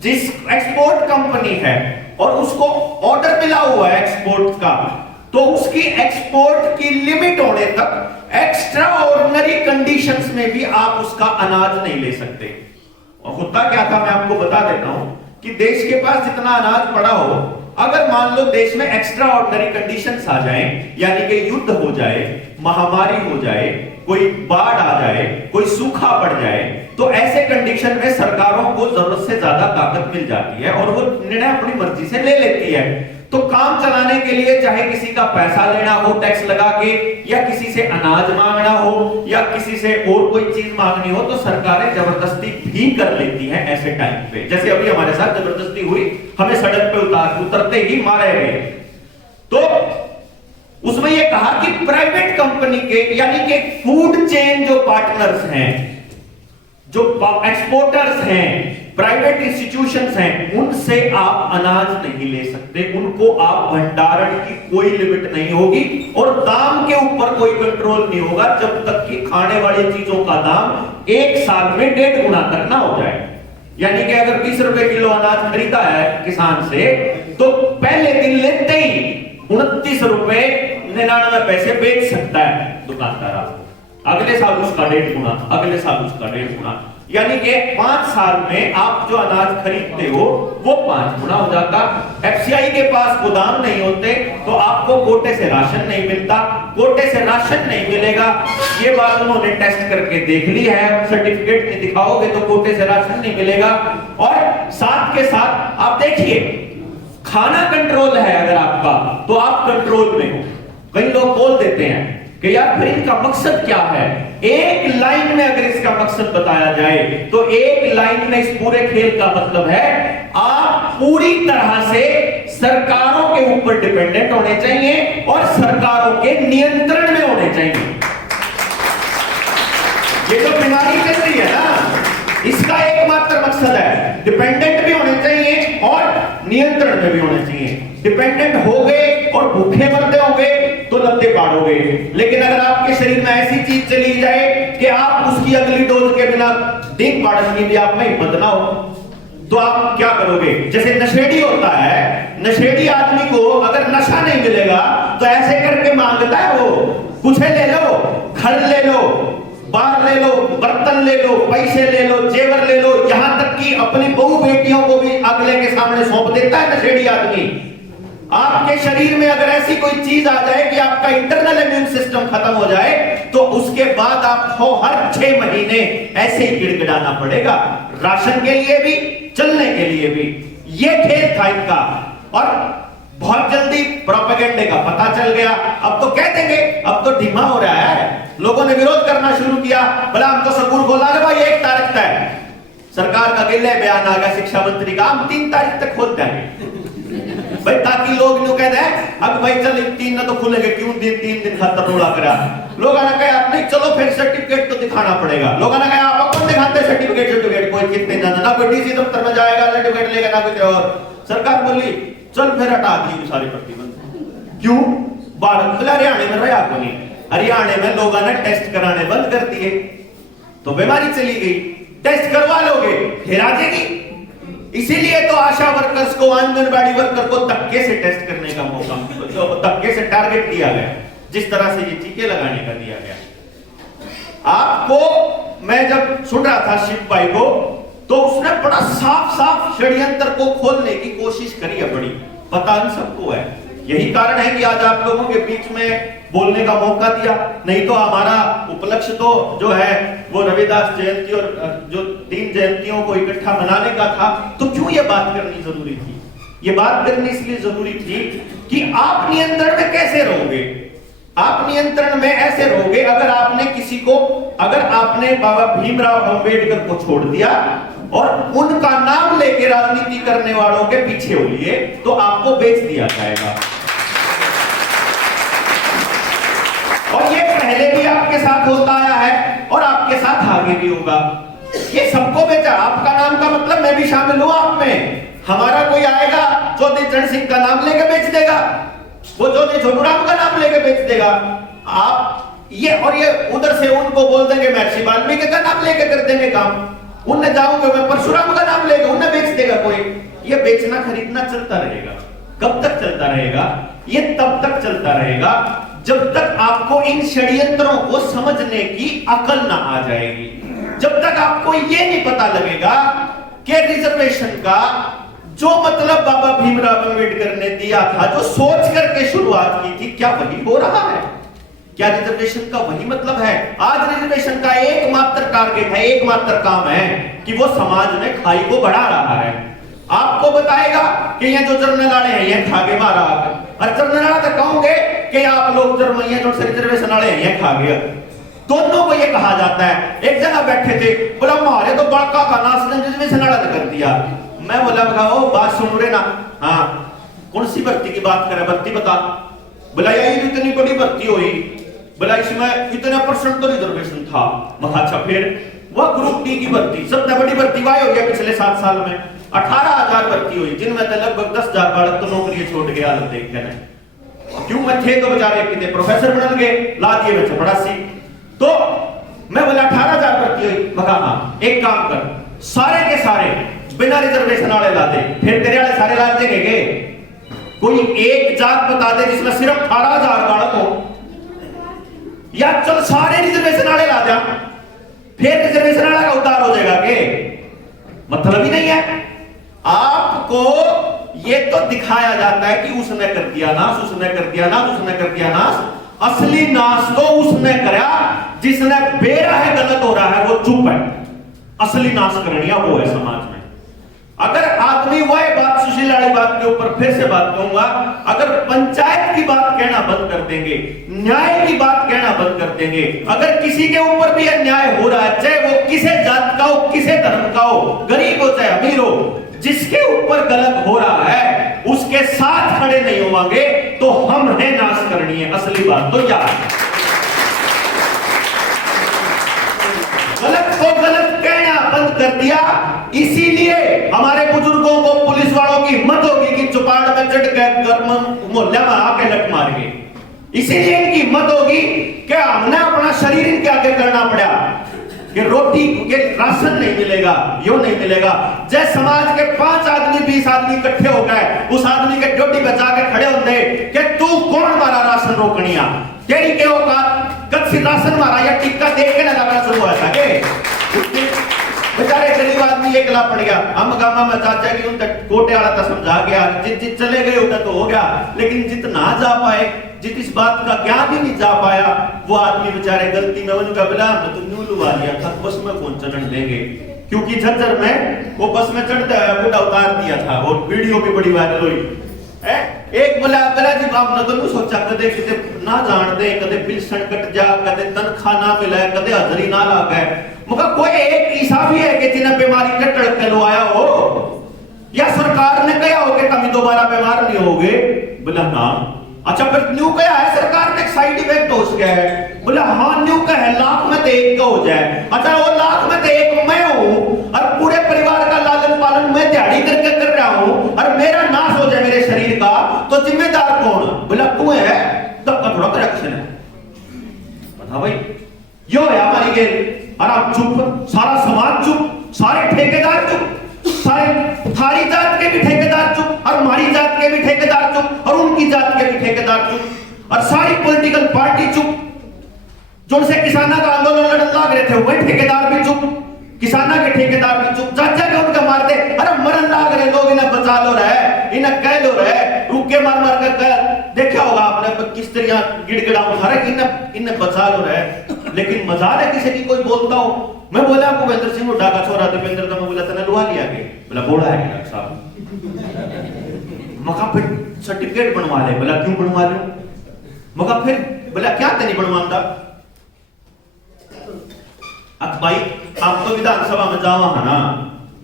जिस एक्सपोर्ट कंपनी है और उसको ऑर्डर मिला हुआ है एक्सपोर्ट का, तो उसकी एक्सपोर्ट की लिमिट होने तक एक्स्ट्रा ऑर्डिनरी कंडीशंस में भी आप उसका अनाज नहीं ले सकते। और होता क्या था मैं आपको बता देता हूं कि देश के पास जितना अनाज पड़ा हो, अगर मान लो देश में एक्स्ट्रा ऑर्डिनरी कंडीशंस आ जाएं, यानी कि युद्ध हो जाए, महामारी हो जाए, कोई बाढ़ आ जाए, कोई सूखा पड़ जाए, तो ऐसे कंडीशन में सरकारों को जरूरत से ज्यादा ताकत मिल जाती है और वो निर्णय अपनी मर्जी से ले लेती है। तो काम चलाने के लिए चाहे किसी का पैसा लेना हो टैक्स लगा के, या किसी से अनाज मांगना हो, या किसी से और कोई चीज मांगनी हो, तो सरकारें जबरदस्ती भी कर लेती हैं ऐसे टाइम पे। जैसे अभी हमारे साथ जबरदस्ती हुई, हमें सड़क पे उतरते ही मारे गए। तो उसमें यह कहा कि प्राइवेट कंपनी के, यानी कि फूड चेन जो पार्टनर्स हैं, जो एक्सपोर्टर्स हैं, प्राइवेट इंस्टीट्यूशंस हैं, उनसे आप अनाज नहीं ले सकते, उनको आप भंडारण की कोई लिमिट नहीं होगी और दाम के ऊपर कोई कंट्रोल नहीं होगा जब तक कि खाने वाली चीजों का दाम एक साल में 1.5 गुना तक ना हो जाए। यानी कि अगर 20 रुपए किलो अनाज खरीदा है किसान से, तो पहले दिन लेते ही 29 रुपए 99 पैसे बेच सकता है दुकानदार आपको, अगले साल उसका 1.5 गुना, अगले साल उसका 1.5 गुना, यानी कि 5 साल में आप जो अनाज खरीदते हो वो 5 गुना हो जाता। FCI के पास गोदाम नहीं होते तो आपको कोटे से राशन नहीं मिलता, कोटे से राशन नहीं मिलेगा, ये बात उन्होंने टेस्ट करके देख ली है। सर्टिफिकेट नहीं दिखाओगे तो कोटे से राशन नहीं मिलेगा। और साथ के साथ आप देखिए, खाना कंट्रोल है अगर आपका, तो आप कंट्रोल में हो। कई लोग बोल देते हैं कि यार फिर इनका मकसद क्या है। एक लाइन में अगर इसका मकसद बताया जाए तो एक लाइन में इस पूरे खेल का मतलब है, आप पूरी तरह से सरकारों के ऊपर डिपेंडेंट होने चाहिए और सरकारों के नियंत्रण में होने चाहिए। ये जो बीमारी चल रही है ना, इसका एकमात्र मकसद है डिपेंडेंट भी होने चाहिए और नियंत्रण में भी होने चाहिए। डिपेंडेंट हो गए और भूखे मरते होंगे तो लत्ते पाड़ोगे, लेकिन अगर आपके शरीर में ऐसी चीज चली जाए कि आप उसकी अगली डोज के बिना दिन पाड़ने की भी आप में हिम्मत ना हो, तो आप क्या करोगे? जैसे नशेड़ी होता है, नशेड़ी आदमी को अगर नशा नहीं मिलेगा तो ऐसे करके मांगता है, वो कुछ ले लो, घर ले लो, बार ले लो, बर्तन ले लो, पैसे ले लो, जेवर ले लो, यहां तक कि अपनी बहू बेटियों को भी अगले के सामने सौंप देता है नशेड़ी आदमी। आपके शरीर में अगर ऐसी कोई चीज आ जाए कि आपका इंटरनल इम्यून सिस्टम खत्म हो जाए, तो उसके बाद आपको हर 6 महीने ऐसे ही गिड़गिड़ाना पड़ेगा, राशन के लिए भी, चलने के लिए भी। ये खेल था इनका और बहुत जल्दी प्रोपेगेंडे का पता चल गया। अब तो कह देंगे, अब तो धीमा हो रहा है, लोगों ने विरोध करना शुरू किया, बोला हम तो स्कूल खोला है भाई 1 तारीख तक। सरकार का गिले बयान आ गया शिक्षा मंत्री का, हम 3 तारीख तक खोल देंगे भाई, ताकि लोग न्यू कहते हैं अब भाई चल 3 ना तो खुलेंगे, क्यों 3 दिन खतर रोड़ा करा। लोगों ने कहा आप नहीं, चलो फिर सर्टिफिकेट तो दिखाना पड़ेगा। लोगों ने कहा आप कौन दिखाते सर्टिफिकेट, कोई कितने ना कोई डीसी दफ्तर में जाएगा सर्टिफिकेट लेगा ना कुछ और। सरकार बोली चल फिर हटा दी सारी प्रतिबंध। क्यों? हरियाणा में रहा कोई, हरियाणा में लोगों ने टेस्ट कराने बंद कर दिए तो बीमारी चली गई। टेस्ट करवा लोगे फिर आ जाएगी। इसीलिए तो आशा वर्कर्स को, आंगनबाड़ी वर्कर को धक्के से टेस्ट करने का मौका, धक्के से टारगेट दिया गया, जिस तरह से ये टीके लगाने का दिया गया। आपको मैं जब सुन रहा था शिव भाई को, तो उसने बड़ा साफ साफ षड्यंत्र को खोलने की कोशिश करी है, बड़ी पता नहीं सबको है। यही कारण है कि आज आप लोगों के बीच में बोलने का मौका दिया, नहीं तो हमारा उपलक्ष्य तो जो है वो रविदास जयंती और जो 3 जयंतियों को इकट्ठा मनाने का था। तो क्यों ये बात करनी जरूरी थी? ये बात करनी इसलिए जरूरी थी कि आप नियंत्रण में कैसे रहोगे। आप नियंत्रण में ऐसे रहोगे अगर आपने किसी को, अगर आपने बाबा भीमराव अंबेडकर को छोड़ दिया और उनका नाम लेके राजनीति करने वालों के पीछे हो लिए, तो आपको बेच दिया जाएगा। और ये पहले भी आपके साथ होता आया है और आपके साथ आगे भी होगा। ये सबको बेचा। आपका नाम का मतलब मैं भी शामिल हूं आप में। हमारा कोई आएगा चौधरी चरण सिंह का नाम लेके बेच देगा, वो चौधरी छोटूराम का नाम लेके बेच देगा। आप ये और ये उधर से उनको बोल देंगे महर्षि वाल्मीकि का नाम लेके कर देंगे काम। उनने जाऊंगे मैं परशुराम का नाम लेके, उन्हें बेच देगा कोई। ये बेचना खरीदना चलता रहेगा। कब तक चलता रहेगा? ये तब तक चलता रहेगा जब तक आपको इन षड्यंत्रों को समझने की अकल ना आ जाएगी, जब तक आपको ये नहीं पता लगेगा कि रिजर्वेशन का जो मतलब बाबा भीमराव अंबेडकर ने दिया था, जो सोच करके शुरुआत की थी, क्या वही हो रहा है? क्या रिजर्वेशन का वही मतलब है? आज रिजर्वेशन का एकमात्र टारगेट है, एकमात्र काम है कि वो समाज में खाई को बढ़ा रहा है। आपको बताएगा कि ये जो जर्नल वाले हैं ये खागे मारा, और जर्नल वाला तो कहोगे कि आप लोग जर्मनिया जो रिजर्वेशन वाले हैं ये खागे। दोनों को ये कहा जाता है। एक जगह बैठे थे, बोला हमारे तो बड़का का नाश रिजर्वेशन वाला कर दिया। मैं बोला ओ बात सुन रहे ना, हाँ कौन सी भर्ती की बात करे, भर्ती बता। बोला ये इतनी बड़ी भर्ती हुई, बोला इसमें इतना % तो रिजर्वेशन था। अच्छा फिर वह ग्रुप डी की भर्ती, सबसे बड़ी भर्ती वही हो गया पिछले 7 साल में। 18,000 भर्ती हुई, जिनमें तो लगभग 10,000 बालक तो नौकरी छोड़ गया। हालत देख के क्यों मैं थे तो बेचारे कितने प्रोफेसर बन गए, ला दिए बच्चे पढ़ासी। तो मैं बोला 18,000 भर्ती हुई। मगा हाँ एक काम कर, सारे के सारे बिना रिजर्वेशन वाले ला दे, फिर तेरे वाले सारे ला देंगे। कोई एक जात बता दे जिसमें सिर्फ 18,000 बालक हो, या चल सारे रिजर्वेशन वाले ला जा, फिर रिजर्वेशन वाला का उद्धार हो जाएगा के? मतलब ही नहीं है। आपको ये तो दिखाया जाता है कि उसने कर दिया नाश, उसने कर दिया नाश, उसने कर दिया नाश। असली नाश तो उसने करा जिसने बेरा है गलत हो रहा है वो चुप है। असली नाश करनिया वो है समाज में। अगर आदमी वह बात, सुशील वाली बात के ऊपर फिर से बात कहूंगा, अगर पंचायत की बात कहना बंद कर देंगे, न्याय की बात कहना बंद कर देंगे, अगर किसी के ऊपर भी अन्याय हो रहा है, चाहे वो किसे जात का हो, किसे धर्म का हो, गरीब हो चाहे अमीर हो, जिसके ऊपर गलत हो रहा है उसके साथ खड़े नहीं होंगे तो हम है नाश करनी है। असली बात तो क्या है? गलत को गलत कहना बंद कर दिया। इसीलिए हमारे बुजुर्गों को, पुलिस वालों की हिम्मत होगी कि चौपाड़ में चढ़ कर मोहल्ले में आके लट मार गए। इसीलिए इनकी हिम्मत होगी कि हमने अपना शरीर इनके आगे करना पड़ा कि रोटी के राशन नहीं मिलेगा, यो नहीं मिलेगा। जैसे समाज के 5 आदमी 20 आदमी इकट्ठे हो गए, उस आदमी के ड्यूटी बचा के खड़े होते कि तू कौन मारा राशन रोकनिया, तेरी के औकात, कद से राशन मारा या टिक्का देख के ना लगना शुरू हुआ था के बेचारे गरीब आदमी एकला पड़ गया। हम गामा में चाचा की उन तक कोटे वाला था समझा गया, जित चले गए उधर तो हो गया, लेकिन जित ना जा पाए, जित इस बात का ज्ञान ही नहीं जा पाया, वो आदमी बेचारे गलती में उनका बिला तो न्यू लुवा लिया था, बस में कौन चढ़ने देंगे। क्योंकि झज्जर में वो बस में चढ़ता बूढ़ा उतार दिया था और वीडियो भी बड़ी वायरल हुई। एक बोला जी आपने तो नहीं सोचा कदे किते ना जान दे, कदे पेंशन कट जा, कदे तनख्वाह ना मिले, कदे हाजिरी ना लागे। मगर कोई एक ईसा भी है कि जिन्हें बीमारी कट के लो आया हो, या सरकार ने कहा हो कि कभी दोबारा बीमार नहीं होगे? बोला ना। अच्छा फिर न्यू कहा है सरकार ने साइड इफेक्ट हो गया है? बोला हाँ न्यू का है, लाख में तो एक का हो जाए। अच्छा वो लाख में तो एक मैं हूँ और पूरे परिवार का लालन पालन मैं दिहाड़ी करके कर रहा हूँ और मेरा नाश हो जाए मेरे शरीर का, तो जिम्मेदार कौन? बोला तू है, तब का थोड़ा करेक्शन है। बता भाई यो है हमारी गेल, और आप चुप, सारा समाज चुप। सारे ठेकेदार चुप, सारे थारी जात के भी ठेकेदार चुप, और हमारी जात के भी ठेकेदार चुप, और उनकी जात के भी ठेकेदार चुप, और सारी पॉलिटिकल पार्टी चुप। जो उनसे किसाना का आंदोलन लड़ने लाग रहे थे वही ठेकेदार भी चुप, किसाना के ठेकेदार भी चुप, चाचा के उनके मारते, अरे मरन लाग रहे लोग, इन्हें बचा लो रहे, इन्हें कह लो रहे, रुके मार मार कर देखा होगा आपने किस तरह गिड़गिड़ा उठा रहे, इन्हें बचा लो रहे। लेकिन मजाल है किसी की कोई बोलता हो, मैं बोला आपको महेंद्र सिंह उठा का छोरा दीपेंद्र का, मैं बोला था लुहा लिया के, बोला बोला है डॉक्टर साहब। मका फिर सर्टिफिकेट बनवा ले, बोला क्यों बनवा लो, मका फिर बोला क्या तेरी बनवाता। अब भाई आप तो विधानसभा में जावा है ना,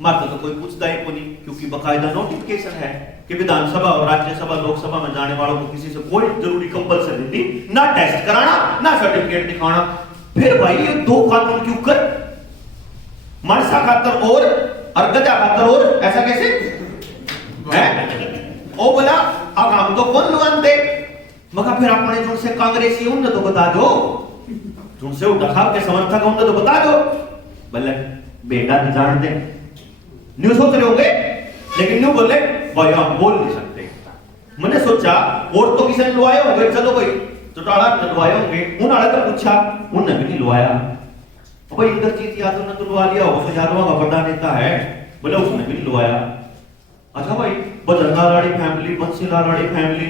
मारता तो कोई पूछता ही को नहीं, क्योंकि बकायदा नोटिफिकेशन है कि विधानसभा और राज्यसभा लोकसभा में जाने वालों को किसी से कोई जरूरी कंपल्सरी नहीं, ना टेस्ट कराना ना सर्टिफिकेट दिखाना। फिर भाई ये दो कानून क्यों कर, मनसा खातर और गजा खातर और, ऐसा कैसे है? ओ बोला अब हम तो कौन लुआन दे, मगर फिर अपने जो से कांग्रेसी उन्हें तो बता दो, तुमसे उठा के समर्थक होंगे तो बता दो, बोले बेटा नहीं जान दे, न्यू सोच रहे होंगे, लेकिन न्यू बोले भाई हम बोल नहीं सकते। मैंने सोचा और तो किसी ने लुआए होंगे, चलो भाई चौटाला ने लुआए होंगे, उन्होंने तो पूछा, उन्होंने भी नहीं लुआया। भाई इंद्रजीत यादव ने तो लुआ लिया, वो यादव का बड़ा नेता है, बोले उसने भी नहीं लुआया। अच्छा भाई बजरंगा लाड़ी फैमिली, बंसीलाल लाड़ी फैमिली,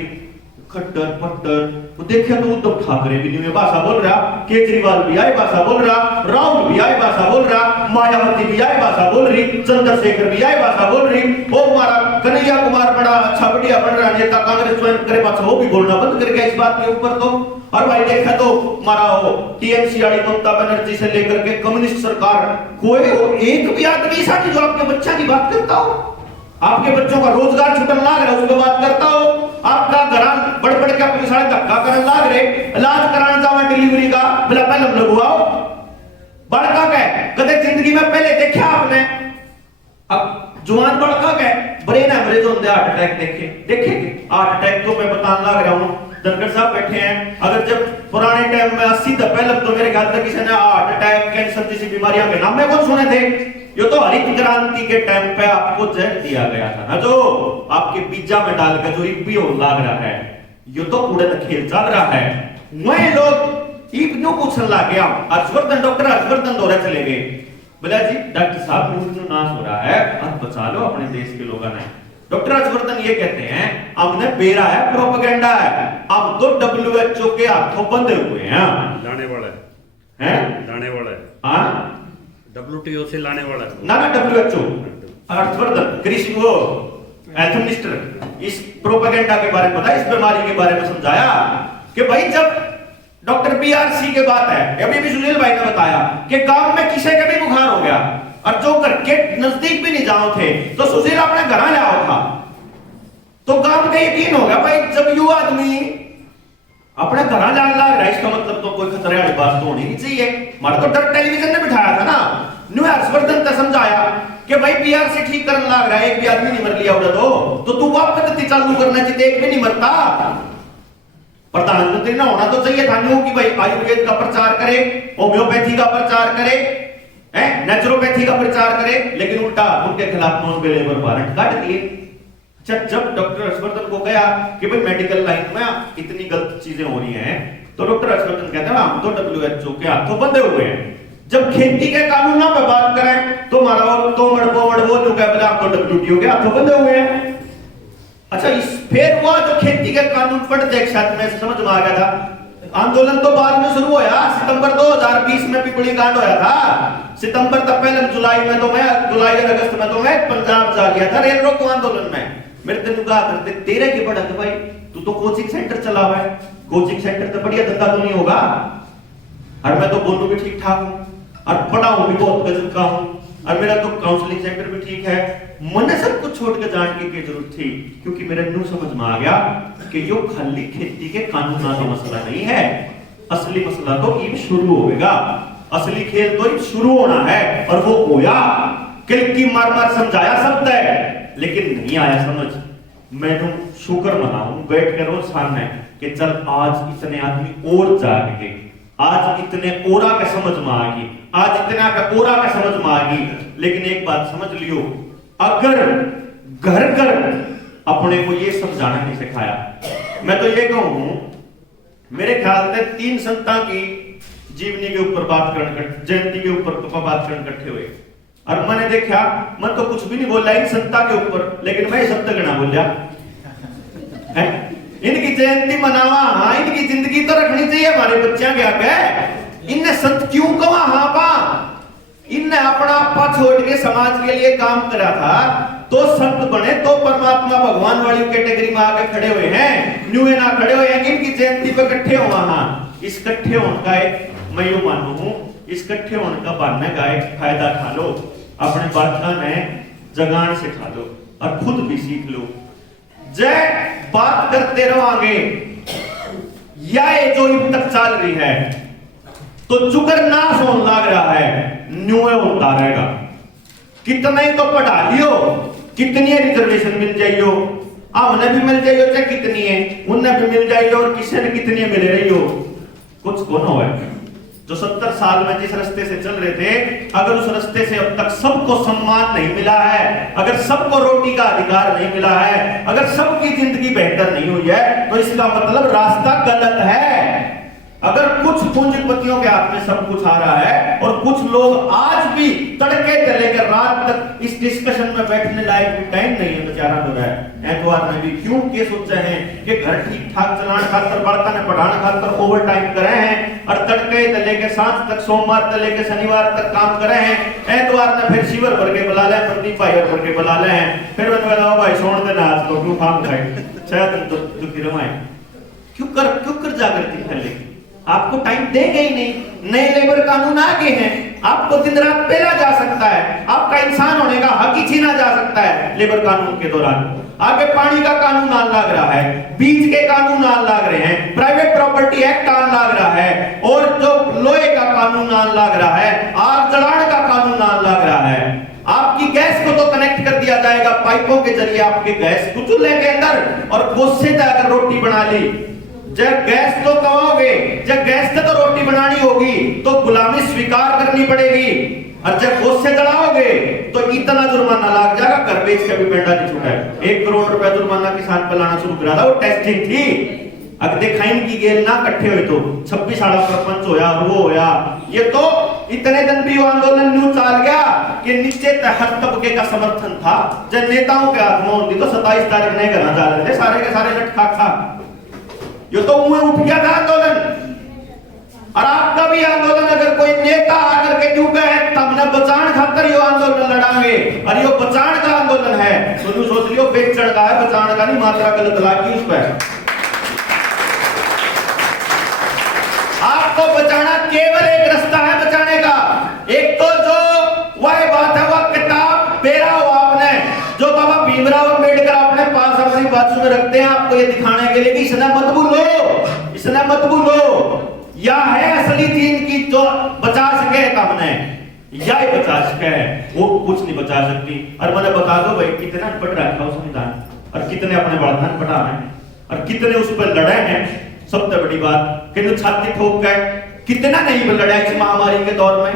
खट्टर पट्टर, वो देखिए तो उद्धव ठाकरे भी नहीं भाषा बोल रहा, केजरीवाल भी आई भाषा बोल रहा, राहुल भी आई भाषा बोल रहा, मायावती भी आई भाषा बोल रही, चंद्रशेखर भी आई भाषा बोल रही, वो हमारा कन्हैया कुमार बड़ा अच्छा बढ़िया बन रहा नेता, कांग्रेस ज्वाइन करे पास वो भी बोलना बंद कर गया इस बात के ऊपर। तो और भाई देखा तो हमारा वो टीएमसी वाली ममता बनर्जी से लेकर के कम्युनिस्ट सरकार, कोई एक भी आदमी ऐसा नहीं जो आपके बच्चा की बात करता हो, आपके बच्चों का रोजगार छुटन लाग रहा है उस पर बात करता हो, आपका घरान बड़ बड़ के अपने सारे धक्का करने लाग रहे, इलाज कराना जावा डिलीवरी का बिला पहले हम लगवाओ, बड़का कह कदे जिंदगी में पहले देखा आपने। अब जवान बड़का कह ब्रेन एवरेज होते हार्ट अटैक देखेंगे, हार्ट अटैक तो मैं बताने लग रहा हूँ, धनखड़ साहब बैठे हैं, अगर जब पुराने टाइम में 80 तक पहले तो मेरे ख्याल तक किसी ने हार्ट अटैक कैंसर जैसी बीमारियां के नाम में कौन सुने थे। ये तो हरित क्रांति के टाइम पे आपको जहर दिया गया था ना, जो आपके पिज्जा में डालकर जो इब्बी हो लाग रहा है, ये तो पूरे खेल चल रहा है। वही लोग इब्नू पूछने लग गया, हर्षवर्धन डॉक्टर हर्षवर्धन दौरे चले गए, बोला जी डॉक्टर साहब न्यूज नाश हो रहा है, अब बचा लो अपने देश के लोगों ने। डॉक्टर हर्षवर्धन ये कहते हैं हमने बेरा है, प्रोपेगेंडा है, अब तो WHO के हाथों बंधे हुए हैं, लाने वाला है लाने वाला है, हाँ WTO से लाने वाला है ना WHO। हर्षवर्धन कृषि वो हेल्थ मिनिस्टर इस प्रोपेगेंडा के बारे में बताया, इस बीमारी के बारे में समझाया कि भाई जब डॉक्टर BRC के बात है, अभी भी सुनील भाई ने बताया कि गांव में किसी का भी बुखार हो गया और जो घर के नजदीक भी नहीं जाओ थे तो सुशील अपने घर आ जाओ था, तो गांव का यकीन हो गया भाई जब यू आदमी अपने घर जाने लग रहा है, इसका मतलब तो कोई खतरे वाली बात तो होनी नहीं चाहिए। हमारा तो डर टेलीविजन ने बिठाया था ना, न्यू हर्षवर्धन ने समझाया कि भाई BRC ठीक करने लग रहा है, एक भी आदमी नहीं मर लिया उधर तो तू वापस चालू करना चाहिए, एक भी नहीं मरता। प्रधानमंत्री ना होना तो चाहिए था न्यू कि भाई आयुर्वेद का प्रचार करे, होम्योपैथी का प्रचार करे, नेचुरोपैथी का प्रचार करे, लेकिन उल्टा उनके खिलाफ नॉन अवेलेबल वारंट काट दिए। अच्छा जब डॉक्टर हर्षवर्धन को गया कि भाई मेडिकल लाइन में इतनी गलत चीजें हो रही हैं, तो डॉक्टर हर्षवर्धन कहते हैं हम तो WHO के हाथों बंधे हुए हैं। जब खेती के कानूनों पर बात करें तो हमारा वो जो कहते हैं हम तो WTO के हाथों बंधे हुए हैं। अच्छा इस फिर हुआ जो खेती के कानून पढ़ते एक साथ में समझ में आ गया था, आंदोलन तो बाद में शुरू हुआ, सितंबर 2020 में पिपली कांड होया था, सितंबर तक पहले जुलाई और अगस्त में तो मैं पंजाब जा गया था रेल रोको आंदोलन में। मेरे तेन कहा करते तेरे की बढ़त भाई, तू तो कोचिंग सेंटर चला हुआ है, कोचिंग सेंटर तो बढ़िया धंधा तो नहीं होगा, और मैं तो बोलूं भी ठीक ठाक हूँ और पढ़ाऊं भी बहुत गजब का हूँ, और मेरा तो काउंसलिंग सेंटर भी ठीक है। मैंने सब कुछ छोड़ के जानने की जरूरत थी, क्योंकि मेरे न्यू समझ में आ गया कि यो खाली खेती के कानून का मसला नहीं है, असली मसला तो ईब शुरू होगा, असली खेल तो ईब शुरू होना है। और वो होया किलकी मार मार समझाया सब है, लेकिन नहीं आया समझ। मैंने शुक्र मनाऊं बैठ कर रोज सामने कि चल आज इतने आदमी और जाग गए, आज इतने ओरा के समझ में आ गई, आज इतना का ओरा के समझ में आ गई। लेकिन एक बात समझ लियो, अगर घर घर अपने को ये समझाना नहीं सिखाया, मैं तो ये कहूं, मेरे ख्याल से 3 संतां की जीवनी के ऊपर बात करने, जयंती के ऊपर बात करने इकट्ठे हुए, और मैंने देखा, मैं तो कुछ भी नहीं बोला इन संता के ऊपर, लेकिन मैं शब्द गणा बोलिया है? इनकी जयंती मनावा, हाँ, इनकी जिंदगी तो रखनी चाहिए हमारे बच्चों के आगे। इनने संत क्यों कहा? हाँ पा इनने अपना आपा छोड़ के समाज के लिए काम करा था, तो संत बने, तो परमात्मा भगवान वाली कैटेगरी में आके खड़े हुए हैं, न्यू ना खड़े हुए हैं। इनकी जयंती पे इकट्ठे हुआ, हाँ, इस इकट्ठे होने का एक मैं यूं मानू हूं, इस इकट्ठे होने का बनने का एक फायदा खा लो, अपने बादशाह ने जगान सिखा लो और खुद भी सीख लो। जय बात करते रहोगे या ये जो अब तक चल रही है, तो जुगर नाश होने लग रहा है, न्यूए होता रहेगा। कितने तो पढ़ा लियो, कितनी रिजर्वेशन मिल जाइयो, हमने भी मिल जाइयो, चाहे कितनी है उन्हें भी मिल जाइयो, और किसी ने कितनी मिल रही हो, कुछ कौन हो है। जो 70 साल में जिस रास्ते से चल रहे थे, अगर उस रास्ते से अब तक सबको सम्मान नहीं मिला है, अगर सबको रोटी का अधिकार नहीं मिला है, अगर सबकी जिंदगी बेहतर नहीं हुई है, तो इसका मतलब रास्ता गलत है। अगर कुछ पूंजीपतियों के हाथ में सब कुछ आ रहा है, और कुछ लोग आज भी तड़के से लेकर रात तक इस डिस्कशन में बैठने लायक भी टाइम नहीं है, बेचारा हो रहा है एतवार में भी, क्यों के सोचे हैं कि घर ठीक ठाक चलाने खातर, बड़का ने पढ़ाने खातर ओवर टाइम करे हैं, और तड़के से लेकर सांझ तक, सोमवार से लेकर शनिवार तक काम करे हैं। एतवार ने फिर शिवर भर के बुला ले, प्रदीप भाई भर के बुला ले हैं, फिर बोला भाई छोड़ देना आज को, क्यों काम खाए, शायद दुखी रमाए, क्यों कर जागृति फैलेगी। आपको टाइम देंगे ही नहीं। नए लेबर कानून आ गए हैं, आपको दिन रात पेला जा सकता है, आपका इंसान होने का हक ही छीना जा सकता है लेबर कानून के दौरान। आगे पानी का कानून आन लग रहा है, बीज के कानून आन लग रहे हैं, प्राइवेट प्रॉपर्टी एक्ट आन लग रहा है, और जो लोहे का कानून आन लग रहा है, आग जलाने का कानून आन लग रहा है। आपकी गैस को तो कनेक्ट कर दिया जाएगा पाइपों के जरिए, आपके गैस को चूल्हे के अंदर, और गोश्त से अगर रोटी बना ली, जब गैस तो कमाओगे, जब गैस से तो रोटी बनानी होगी, तो गुलामी स्वीकार करनी पड़ेगी, और जब गोश्त से जलाओगे तो इतना जुर्माना लग जाएगा, घर बेच के भी बेटा नहीं छूटा है। 1 करोड़ रुपया जुर्माना किसान पर लाना शुरू करा था, वो टेस्टिंग थी। अगर देखाइन की गेल ना इकट्ठे हुए तो 26 आड़ा सरपंच होया, वो होया, ये तो इतने दिन भी आंदोलन न्यू चल गया कि नीचे हर तबके का समर्थन था। जब नेताओं के हाथ में होती तो 27 तारीख नहीं करना जा रहे थे, सारे के सारे लटका था, ये तो मुंह उठ गया था आंदोलन। और आपका भी आंदोलन अगर कोई नेता आकर के क्यों कहे तब बचान खातर यो आंदोलन लड़ांगे, और यो बचान का आंदोलन है, तो तू सोच लियो बेचड़ का है, बचान का नहीं, मात्रा गलत लागी उस पर। आपको बचाना केवल एक रास्ता है बचाने का, एक तो जो वह बात है, वह किताब पेरा हो आपने, जो बाबा भीमराव अम्बेडकर अपने पास अपनी बाजू में रखते हैं, आपको ये दिखाने के लिए कि इसने मत भूलो, इसने मत भूलो, या है असली चीज की जो बचा सके हमने, या ही बचा सके है, वो कुछ नहीं बचा सकती। और मैंने बता दो भाई कितना पढ़ रखा है संविधान, और कितने अपने बड़धान पढ़ा है, और कितने उस पर लड़े हैं। सबसे बड़ी बात कि छाती ठोक गए, कितना नहीं लड़ा इस महामारी के दौर में,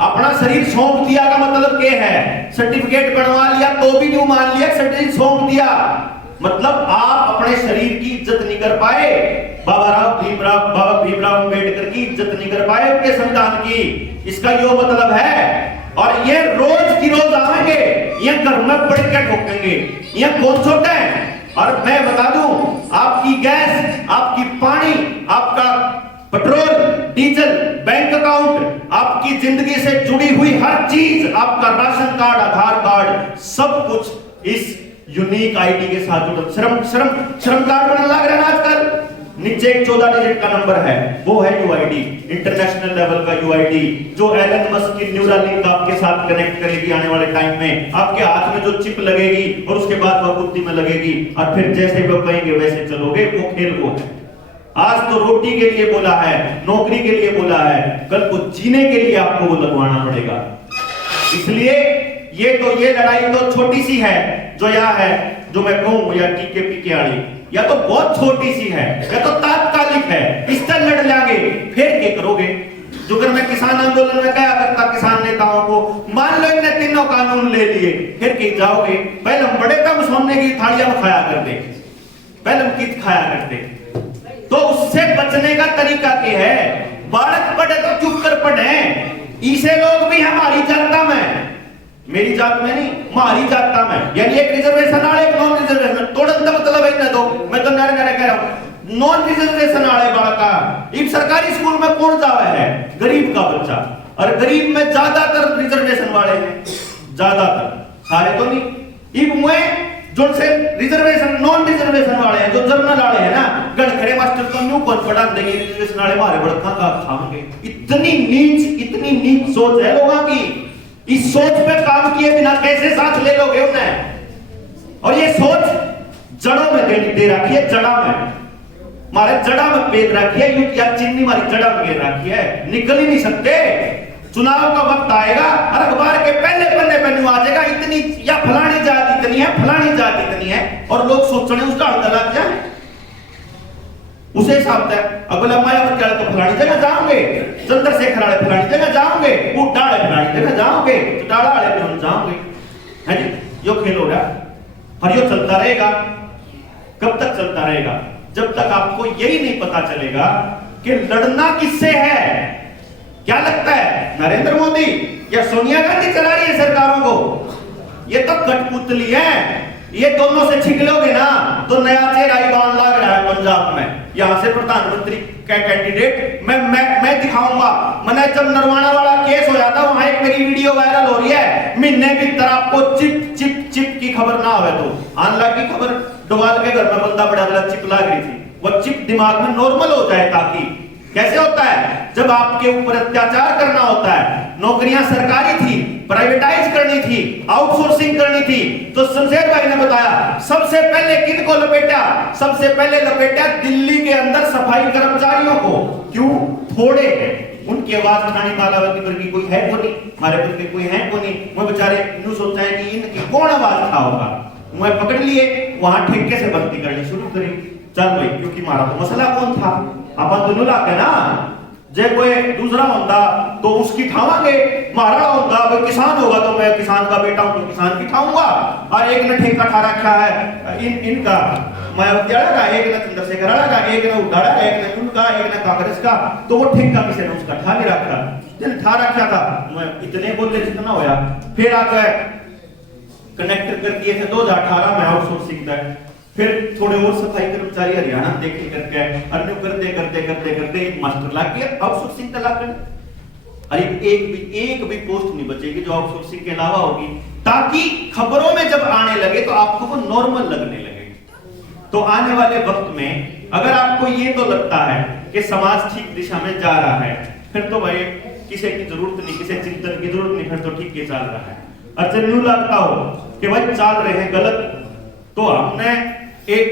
अपना शरीर सौंप दिया का मतलब क्या है, सर्टिफिकेट बनवा लिया तो भी नहीं मान लिया, शरीर सौंप दिया, मतलब आप अपने शरीर की इज्जत नहीं कर पाए, बाबा भीमराव अम्बेडकर की इज्जत नहीं कर पाए, उनके संविधान की, इसका यो मतलब है। और ये रोज की रोज आएंगे, ये घर में पड़ के ठोकेंगे, ये कौन छोटे हैं। और मैं बता दूं, आपकी गैस, आपकी पानी, आपका पेट्रोल, डीजल, बैंक अकाउंट, आपकी जिंदगी से जुड़ी हुई हर चीज, आपका राशन कार्ड, आधार कार्ड, सब कुछ इस यूनिक आईडी के साथ जुड़ा। श्रम कार्ड बनने लग रहा है आजकल, नीचे एक 14 डिजिट का नंबर है, वो है यूआईडी, इंटरनेशनल लेवल का यूआईडी, जो एलन मस्क की न्यूरालिंक आपके साथ कनेक्ट करेगी आने वाले टाइम में। आपके हाथ में जो चिप लगेगी और उसके बाद वह बुद्धि में लगेगी, और फिर जैसे वो कहेंगे वैसे चलोगे, वो खेल वो है। आज तो रोटी के लिए बोला है, नौकरी के लिए बोला है, कल को जीने के लिए आपको वो लगवाना पड़ेगा। इसलिए ये लड़ाई तो छोटी सी है जो यहाँ है, जो मैं कहूं या टीके पीके वाली, या तो बहुत छोटी सी है या तो तात्कालिक है, इस तरह लड़ लेंगे, फिर क्या करोगे? जो अगर मैं किसान आंदोलन में क्या करता किसान नेताओं को, मान लो इन्हें तीनों कानून ले लिए, फिर कहीं जाओगे? पहले हम बड़े कम सोने की थालियां में खाया करते, पहले हम कित खाया करते। तो उससे बचने का तरीका क्या है? बालक पढ़े तो चुप कर पढ़े। इसे लोग भी हमारी जनता में, मेरी जात में नहीं, हमारी जात में, यानी एक रिजर्वेशन वाले एक नॉन रिजर्वेशन, तोड़न का मतलब है ना, दो मैं तो नारे नारे कह रहा हूं, नॉन रिजर्वेशन वाले बालका इब सरकारी स्कूल में कौन जावे है? गरीब का बच्चा, और गरीब में ज्यादातर रिजर्वेशन वाले हैं, ज्यादातर, सारे तो नहीं। इब मुए जो से रिजर्वेशन नॉन रिजर्वेशन वाले हैं, जो जर्नल वाले हैं ना, गणखरे मास्टर तो न्यू कौन पढ़ा देंगे, रिजर्वेशन वाले मारे बड़का का खाएंगे। इतनी नीच सोच है लोगों की। इस सोच पे काम किए बिना कैसे साथ ले लोगे उन्हें? और ये सोच जड़ों में दे रखी है, जड़ा में, हमारे जड़ा में पेद रखी है, यूं या चिन्नी हमारी जड़ा में गिर रखी है, निकल ही नहीं सकते। चुनाव का वक्त आएगा और अखबार के पहले पन्ने पे न्यू आ जाएगा, इतनी या फलानी जात इतनी है, फलानी जात इतनी है, और लोग सोचने उसका अर्थ लग जाए उसे हिसाब से। अगला मायावती वाले तो फलानी जगह जाओगे, चंद्रशेखर वाले फलानी जगह जाओगे, हुड्डा वाले फलानी जगह जाओगे, चौटाला वाले भी हम जाओगे, है जी। यो खेल हो रहा और यो चलता रहेगा। कब तक चलता रहेगा? जब तक आपको यही नहीं पता चलेगा कि लड़ना किससे है। क्या लगता है नरेंद्र मोदी या सोनिया गांधी चला रही है सरकारों को? ये तो कठपुतली है। ये दोनों से छिकलोगे ना तो नया चेहरा ईवान लग रहा है पंजाब में। यहां से प्रधानमंत्री का कैंडिडेट मैं दिखाऊंगा। मैंने जब नरवाना वाला केस हो जाता, वहां एक मेरी वीडियो वायरल हो रही है, महीने भीतर आपको चिप चिप चिप की खबर ना आवे तो आन लगी खबर, डोवाल के घर में बंदा बड़ा बड़ा चिप लग रही थी, वो चिप दिमाग में नॉर्मल हो जाए। ताकि कैसे होता है? जब आपके ऊपर अत्याचार करना होता है, नौकरियां सरकारी थी, प्राइवेटाइज करनी थी, आउटसोर्सिंग करनी थी, तो शमशेर भाई ने बताया सबसे पहले किन को लपेटा? सबसे पहले लपेटा दिल्ली के अंदर सफाई कर्मचारियों को। क्यों? थोड़े उनकी आवाज उठाने वाला वर्ग की कोई है को नहीं, हमारे वर्ग के कोई है को नहीं। वो बेचारे यूं सोचते हैं कि इनकी कौन आवाज उठा होगा, मैं पकड़ लिए, वहां ठेके से भर्ती करनी शुरू करी। चल भाई, क्योंकि हमारा तो मसला कौन था, अपन दोनों लाके ना, जे कोई दूसरा होता तो उसकी ठावांगे, महाराणा होता कोई किसान होगा तो मैं किसान का बेटा हूं तो किसान की ठाऊंगा। और एक ने ठेका ठा रखा है इनका मायावती का, एक ने चंद्रशेखर का, एक ने उड़ाड़ा, एक ने उनका, एक ने कांग्रेस का, तो वो ठेका किसी ने उसका ठा नहीं रखा, जिन ठा रखा था मैं इतने बोलते जितना होया। फिर आ गए कनेक्टर कर दिए थे 2018 में आउटसोर्सिंग तक, फिर थोड़े और सफाई कर्मचारी हरियाणा देखे करके अन्य करते करते करते करते एक मास्टर लग गया आउटसोर्सिंग का लाकर। अरे एक भी पोस्ट नहीं बचेगी जो आउटसोर्सिंग के अलावा होगी, ताकि खबरों में जब आने लगे तो आपको वो नॉर्मल लगने लगे। तो आने वाले वक्त में अगर आपको ये तो लगता है कि समाज ठीक दिशा में जा रहा है, फिर तो भाई किसी की जरूरत नहीं, किसी चिंतन की जरूरत नहीं, फिर तो ठीक ही चल रहा है। और जब यूं लगता हो कि भाई चल रहे हैं गलत, तो हमने एक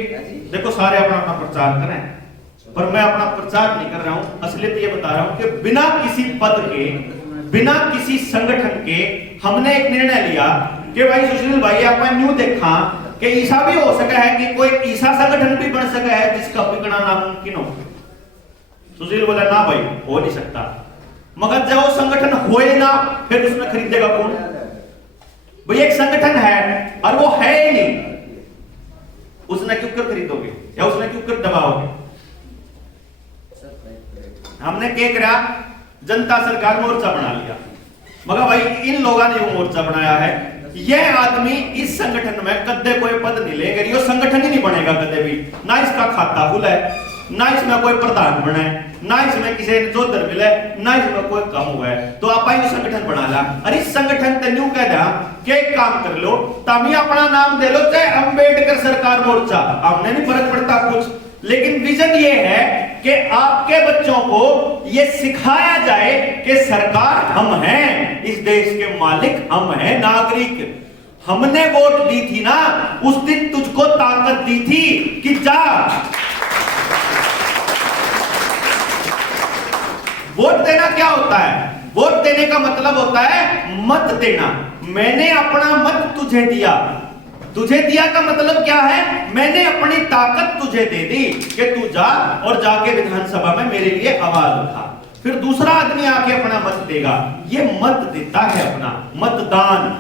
देखो सारे अपना अपना प्रचार करें, पर मैं अपना प्रचार नहीं कर रहा हूं, असलियत ये बता रहा हूं कि बिना किसी पद के, बिना किसी संगठन के हमने एक निर्णय लिया कि भाई सुशील भाई आपने न्यू देखा कि ऐसा भी हो सका है कि कोई ऐसा संगठन भी बन सका है जिसका बिकना नामुमकिन हो। सुशील बोला ना भाई हो नहीं सकता, मगर जब वो संगठन होए ना फिर उसमें खरीदेगा कौन? भाई एक संगठन है और वो है ही नहीं, उसने क्यों कर खरीदोगे या उसने क्यों कर दबाओगे? हमने क्या करा, जनता सरकार मोर्चा बना लिया, मगर भाई इन लोगों ने वो मोर्चा बनाया है, यह आदमी इस संगठन में कदे कोई पद नहीं लेगा, ये संगठन ही नहीं बनेगा कदे भी, ना इसका खाता खुला है, ना इसमें कोई प्रधान बने, ना इसमें किसी ने जोधर मिले, ना इसमें कोई कम हुआ है, तो आप आई संगठन बना ला। अरे इस संगठन ते न्यू कह दा कि एक काम कर लो, तभी अपना नाम दे लो, चाहे अंबेडकर सरकार मोर्चा, हमने नहीं फर्क पड़ता कुछ, लेकिन विजन ये है कि आपके बच्चों को ये सिखाया जाए कि सरकार हम हैं, इस देश के मालिक हम हैं, नागरिक। हमने वोट दी थी ना, उस दिन तुझको ताकत दी थी कि जा वोट देना। क्या होता है? वोट देने का मतलब होता है मत देना। मैंने अपना मत तुझे दिया। तुझे दिया का मतलब क्या है? मैंने अपनी ताकत तुझे दे दी कि तू जा और जाके विधानसभा में मेरे लिए आवाज उठा। फिर दूसरा आदमी आके अपना मत देगा। ये मत देता है अपना मतदान,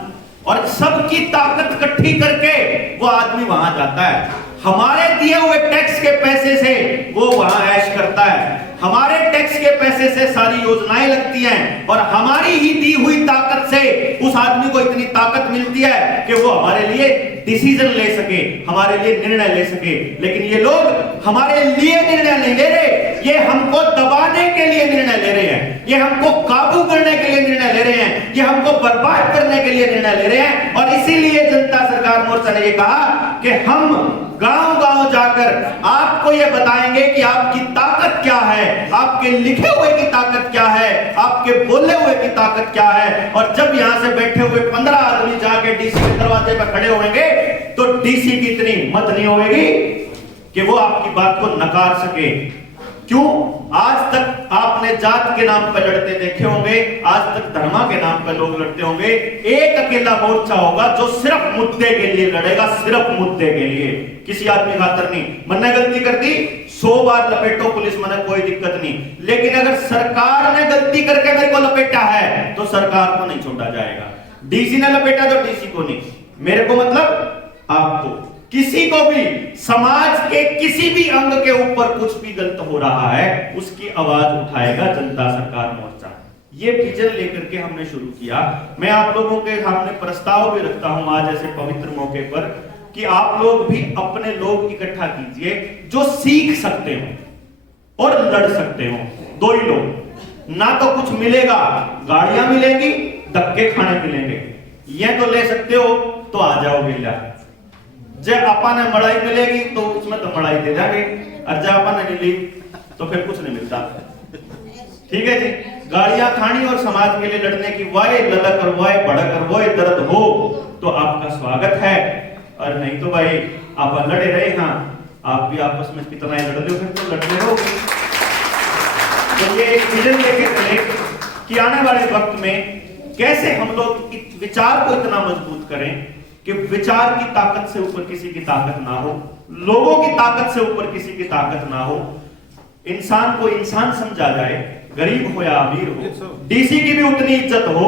और सबकी ताकत इकट्ठी करके वो आदमी वहां जाता है। हमारे दिए हुए टैक्स के पैसे से वो वहां ऐश करता है। हमारे टैक्स के पैसे से सारी योजनाएं लगती हैं, और हमारी ही दी हुई ताकत से उस आदमी को इतनी ताकत मिलती है कि वो हमारे लिए डिसीजन ले सके, हमारे लिए निर्णय ले सके। लेकिन ये लोग हमारे लिए निर्णय नहीं ले रहे, ये हमको दबाने के लिए निर्णय ले रहे हैं, ये हमको काबू करने के लिए निर्णय ले रहे हैं, ये हमको बर्बाद करने के लिए निर्णय ले रहे हैं। और इसीलिए जनता सरकार मोर्चा ने ये कहा कि हम गांव-गांव जाकर आपको ये बताएंगे कि आपकी ताकत क्या है, आपके लिखे हुए की ताकत क्या है, आपके बोले हुए की ताकत क्या है। और जब यहां से बैठे हुए 15 आदमी जाके डीसी के दरवाजे पर खड़े होंगे तो डीसी की इतनी हिम्मत नहीं होगी कि वो आपकी बात को नकार सके। क्यों? आज तक आपने जात के नाम पर लड़ते देखे होंगे, आज तक धर्म के नाम पर लोग लड़ते होंगे। एक अकेला मोर्चा होगा जो सिर्फ मुद्दे के लिए लड़ेगा, सिर्फ मुद्दे के लिए, किसी आदमी खातर नहीं। मैंने गलती कर दी, 100 बार लपेटो पुलिस, मैंने कोई दिक्कत नहीं। लेकिन अगर सरकार ने गलती करके मेरे को लपेटा है तो सरकार को नहीं छोड़ा जाएगा। डीसी ने लपेटा तो डीसी को नहीं, मेरे को मतलब आपको। किसी को भी समाज के किसी भी अंग के ऊपर कुछ भी गलत हो रहा है उसकी आवाज उठाएगा जनता सरकार मोर्चा। ये विजन लेकर के हमने शुरू किया। मैं आप लोगों के सामने प्रस्ताव भी रखता हूं आज ऐसे पवित्र मौके पर कि आप लोग भी अपने लोग इकट्ठा कीजिए जो सीख सकते हो और लड़ सकते हो। दो ही लोग, ना तो कुछ मिलेगा, गाड़ियां मिलेंगी, धक्के खाने मिलेंगे। ये तो ले सकते हो तो आ जाओ बिल्ला। जब आपा ने मड़ाई मिलेगी तो उसमें तो मड़ाई दे जाएंगे, और जब आपा ने मिली तो फिर कुछ नहीं मिलता। ठीक है जी, गाड़ियां खानी और समाज के लिए लड़ने की वाय ललक और वाय भड़क और वाय दर्द हो तो आपका स्वागत है, और नहीं तो भाई आप लड़े रहे। हाँ, आप भी आपस में कितना लड़ लो, फिर तो लड़ते रहो। तो ये एक विजन लेके चले कि आने वाले वक्त में कैसे हम लोग विचार को इतना मजबूत करें कि विचार की ताकत से ऊपर किसी की ताकत ना हो, लोगों की ताकत से ऊपर किसी की ताकत ना हो, इंसान को इंसान समझा जाए, गरीब हो या अमीर हो। डीसी की भी उतनी इज्जत हो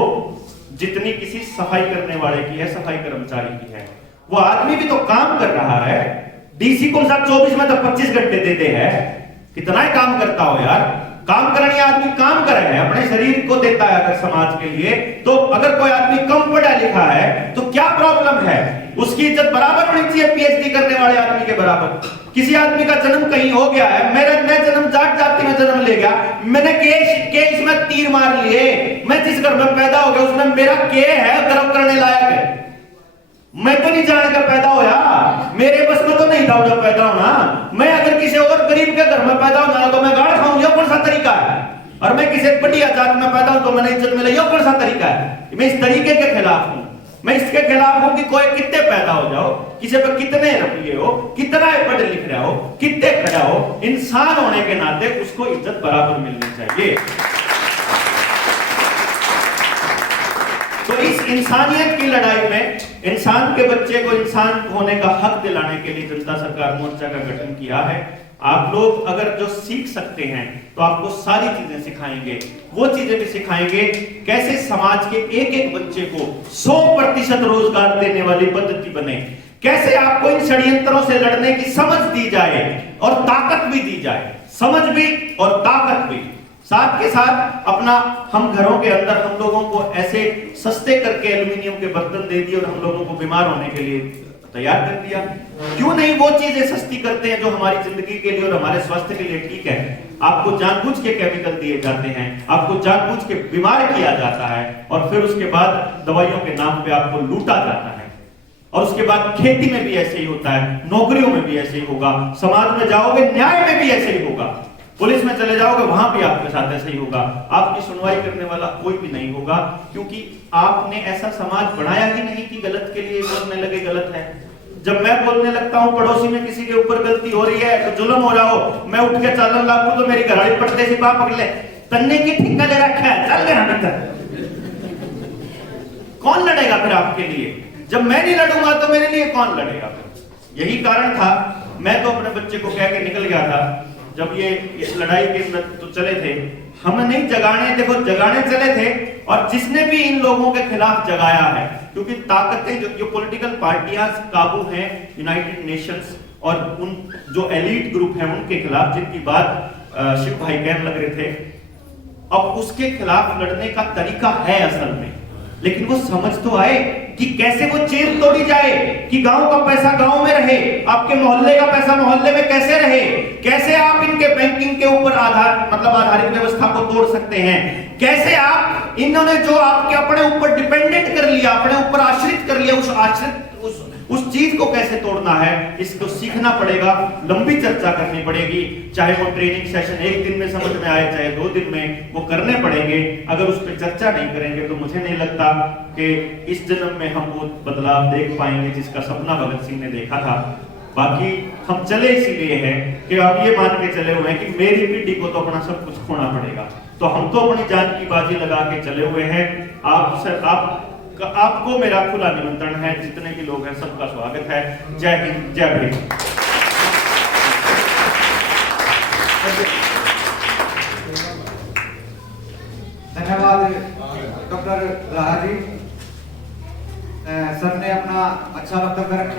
जितनी किसी सफाई करने वाले की है, सफाई कर्मचारी की है। वो आदमी भी तो काम कर रहा है। डीसी को 24 में तो 25 घंटे देते हैं, कितना ही काम करता हो यार। काम करने आदमी काम कर रहा है, अपने शरीर को देता है अगर समाज के लिए। तो अगर कोई आदमी कम पढ़ा लिखा है तो क्या प्रॉब्लम है? उसकी इज्जत बराबर होनी चाहिए पीएचडी करने वाले आदमी के बराबर। किसी आदमी का जन्म कहीं हो गया है, मैं जन्म जाति में जन्म ले गया, मैंने केस में तीर मार लिए, मैं जिस घर में पैदा हो गया उसमें मेरा के है गर्व करने लायक है। मैं तो नहीं जान कर पैदा होया, मेरे बस में तो नहीं था उधर पैदा होना। मैं अगर किसी और गरीब के घर में पैदा हो जाना तो मैं गाड़ खाऊं, ये कौन सा तरीका है? और मैं किसी बढ़िया जात में पैदा हूं तो मैंने इज्जत मिले, ये कौन सा तरीका है? मैं इस तरीके के खिलाफ हूं। मैं इसके खिलाफ हूं कि कोई कितने पैदा हो जाओ, किसी पर कितने रुपये हो, कितना पढ़ लिख रहा हो, कितने खड़ा हो, इंसान होने के नाते उसको इज्जत बराबर मिलनी चाहिए। तो इस इंसानियत की लड़ाई में इंसान के बच्चे को इंसान होने का हक दिलाने के लिए जनता सरकार मोर्चा का गठन किया है। आप लोग अगर जो सीख सकते हैं तो आपको सारी चीजें सिखाएंगे। वो चीजें भी सिखाएंगे कैसे समाज के एक एक बच्चे को 100% रोजगार देने वाली पद्धति बने, कैसे आपको इन षड्यंत्रों से लड़ने की समझ दी जाए और ताकत भी दी जाए, समझ भी और ताकत भी। साथ के साथ अपना हम घरों के अंदर हम लोगों को ऐसे सस्ते करके एल्युमिनियम के बर्तन दे दिए और हम लोगों को बीमार होने के लिए तैयार कर दिया। क्यों नहीं वो चीजें सस्ती करते हैं जो हमारी जिंदगी के लिए और हमारे स्वास्थ्य के लिए ठीक है। आपको जानबूझ के केमिकल दिए जाते हैं, आपको जानबूझ के बीमार किया जाता है, और फिर उसके बाद दवाइयों के नाम पे आपको लूटा जाता है। और उसके बाद खेती में भी ऐसे ही होता है, नौकरियों में भी ऐसे ही होगा, समाज में जाओगे न्याय में भी ऐसे ही होगा, पुलिस में चले जाओगे वहां भी आपके साथ ऐसा ही होगा। आपकी सुनवाई करने वाला कोई भी नहीं होगा, क्योंकि आपने ऐसा समाज बनाया ही नहीं कि गलत के लिए बोलने लगे गलत है। जब मैं बोलने लगता हूं पड़ोसी में किसी के ऊपर गलती हो रही है तो जुल्म हो रहा हो, मैं उठ के चालन लागू तो मेरी घरवाली पड़ते से बाप पकड़ ले, तन्ने की ठिक्का ले रखा है, चल गया भीतर। कौन लड़ेगा फिर आपके लिए? जब मैं नहीं लड़ूंगा तो मेरे लिए कौन लड़ेगा फिर? यही कारण था, मैं तो अपने बच्चे को कह के निकल गया था जब ये इस लड़ाई के अंदर तो चले थे, हम नहीं जगाने, देखो जगाने चले थे। और जिसने भी इन लोगों के खिलाफ जगाया है, क्योंकि ताकतें जो पॉलिटिकल पार्टियां काबू हैं यूनाइटेड नेशंस और उन जो एलीट ग्रुप हैं उनके खिलाफ, जिनकी बात शिव भाई कहने लग रहे थे, अब उसके खिलाफ लड़ने का तरीका है असल में। लेकिन वो समझ तो आए कि कैसे वो चेन तोड़ी जाए, कि गांव का पैसा गांव में रहे, आपके मोहल्ले का पैसा मोहल्ले में कैसे रहे, कैसे आप इनके बैंकिंग के ऊपर आधारित व्यवस्था को तोड़ सकते हैं, कैसे आप इन्होंने जो आपके अपने ऊपर डिपेंडेंट कर लिया, अपने ऊपर आश्रित कर लिया, उस चीज को कैसे तोड़ना है, इसको सीखना पड़ेगा, लंबी चर्चा करनी पड़ेगी। चाहे वो ट्रेनिंग सेशन एक दिन में समझ में आए, चाहे 2 दिन में, वो करने पड़ेंगे। अगर उस पर चर्चा नहीं करेंगे तो मुझे नहीं लगता कि इस जन्म में हम वो बदलाव देख पाएंगे जिसका सपना भगत सिंह ने देखा था। बाकी हम चले इसीलिए हैं कि अब ये मान के चले हुए हैं कि मेरी पीढ़ी को तो अपना सब कुछ खोना पड़ेगा, तो हम तो अपनी जान की बाजी लगा के चले हुए हैं। आपको मेरा खुला निमंत्रण है, जितने भी लोग हैं सबका स्वागत है। जय हिंद, जय भीम। धन्यवाद डॉक्टर लाहा जी, सर ने अपना अच्छा वक्तव्य रखा।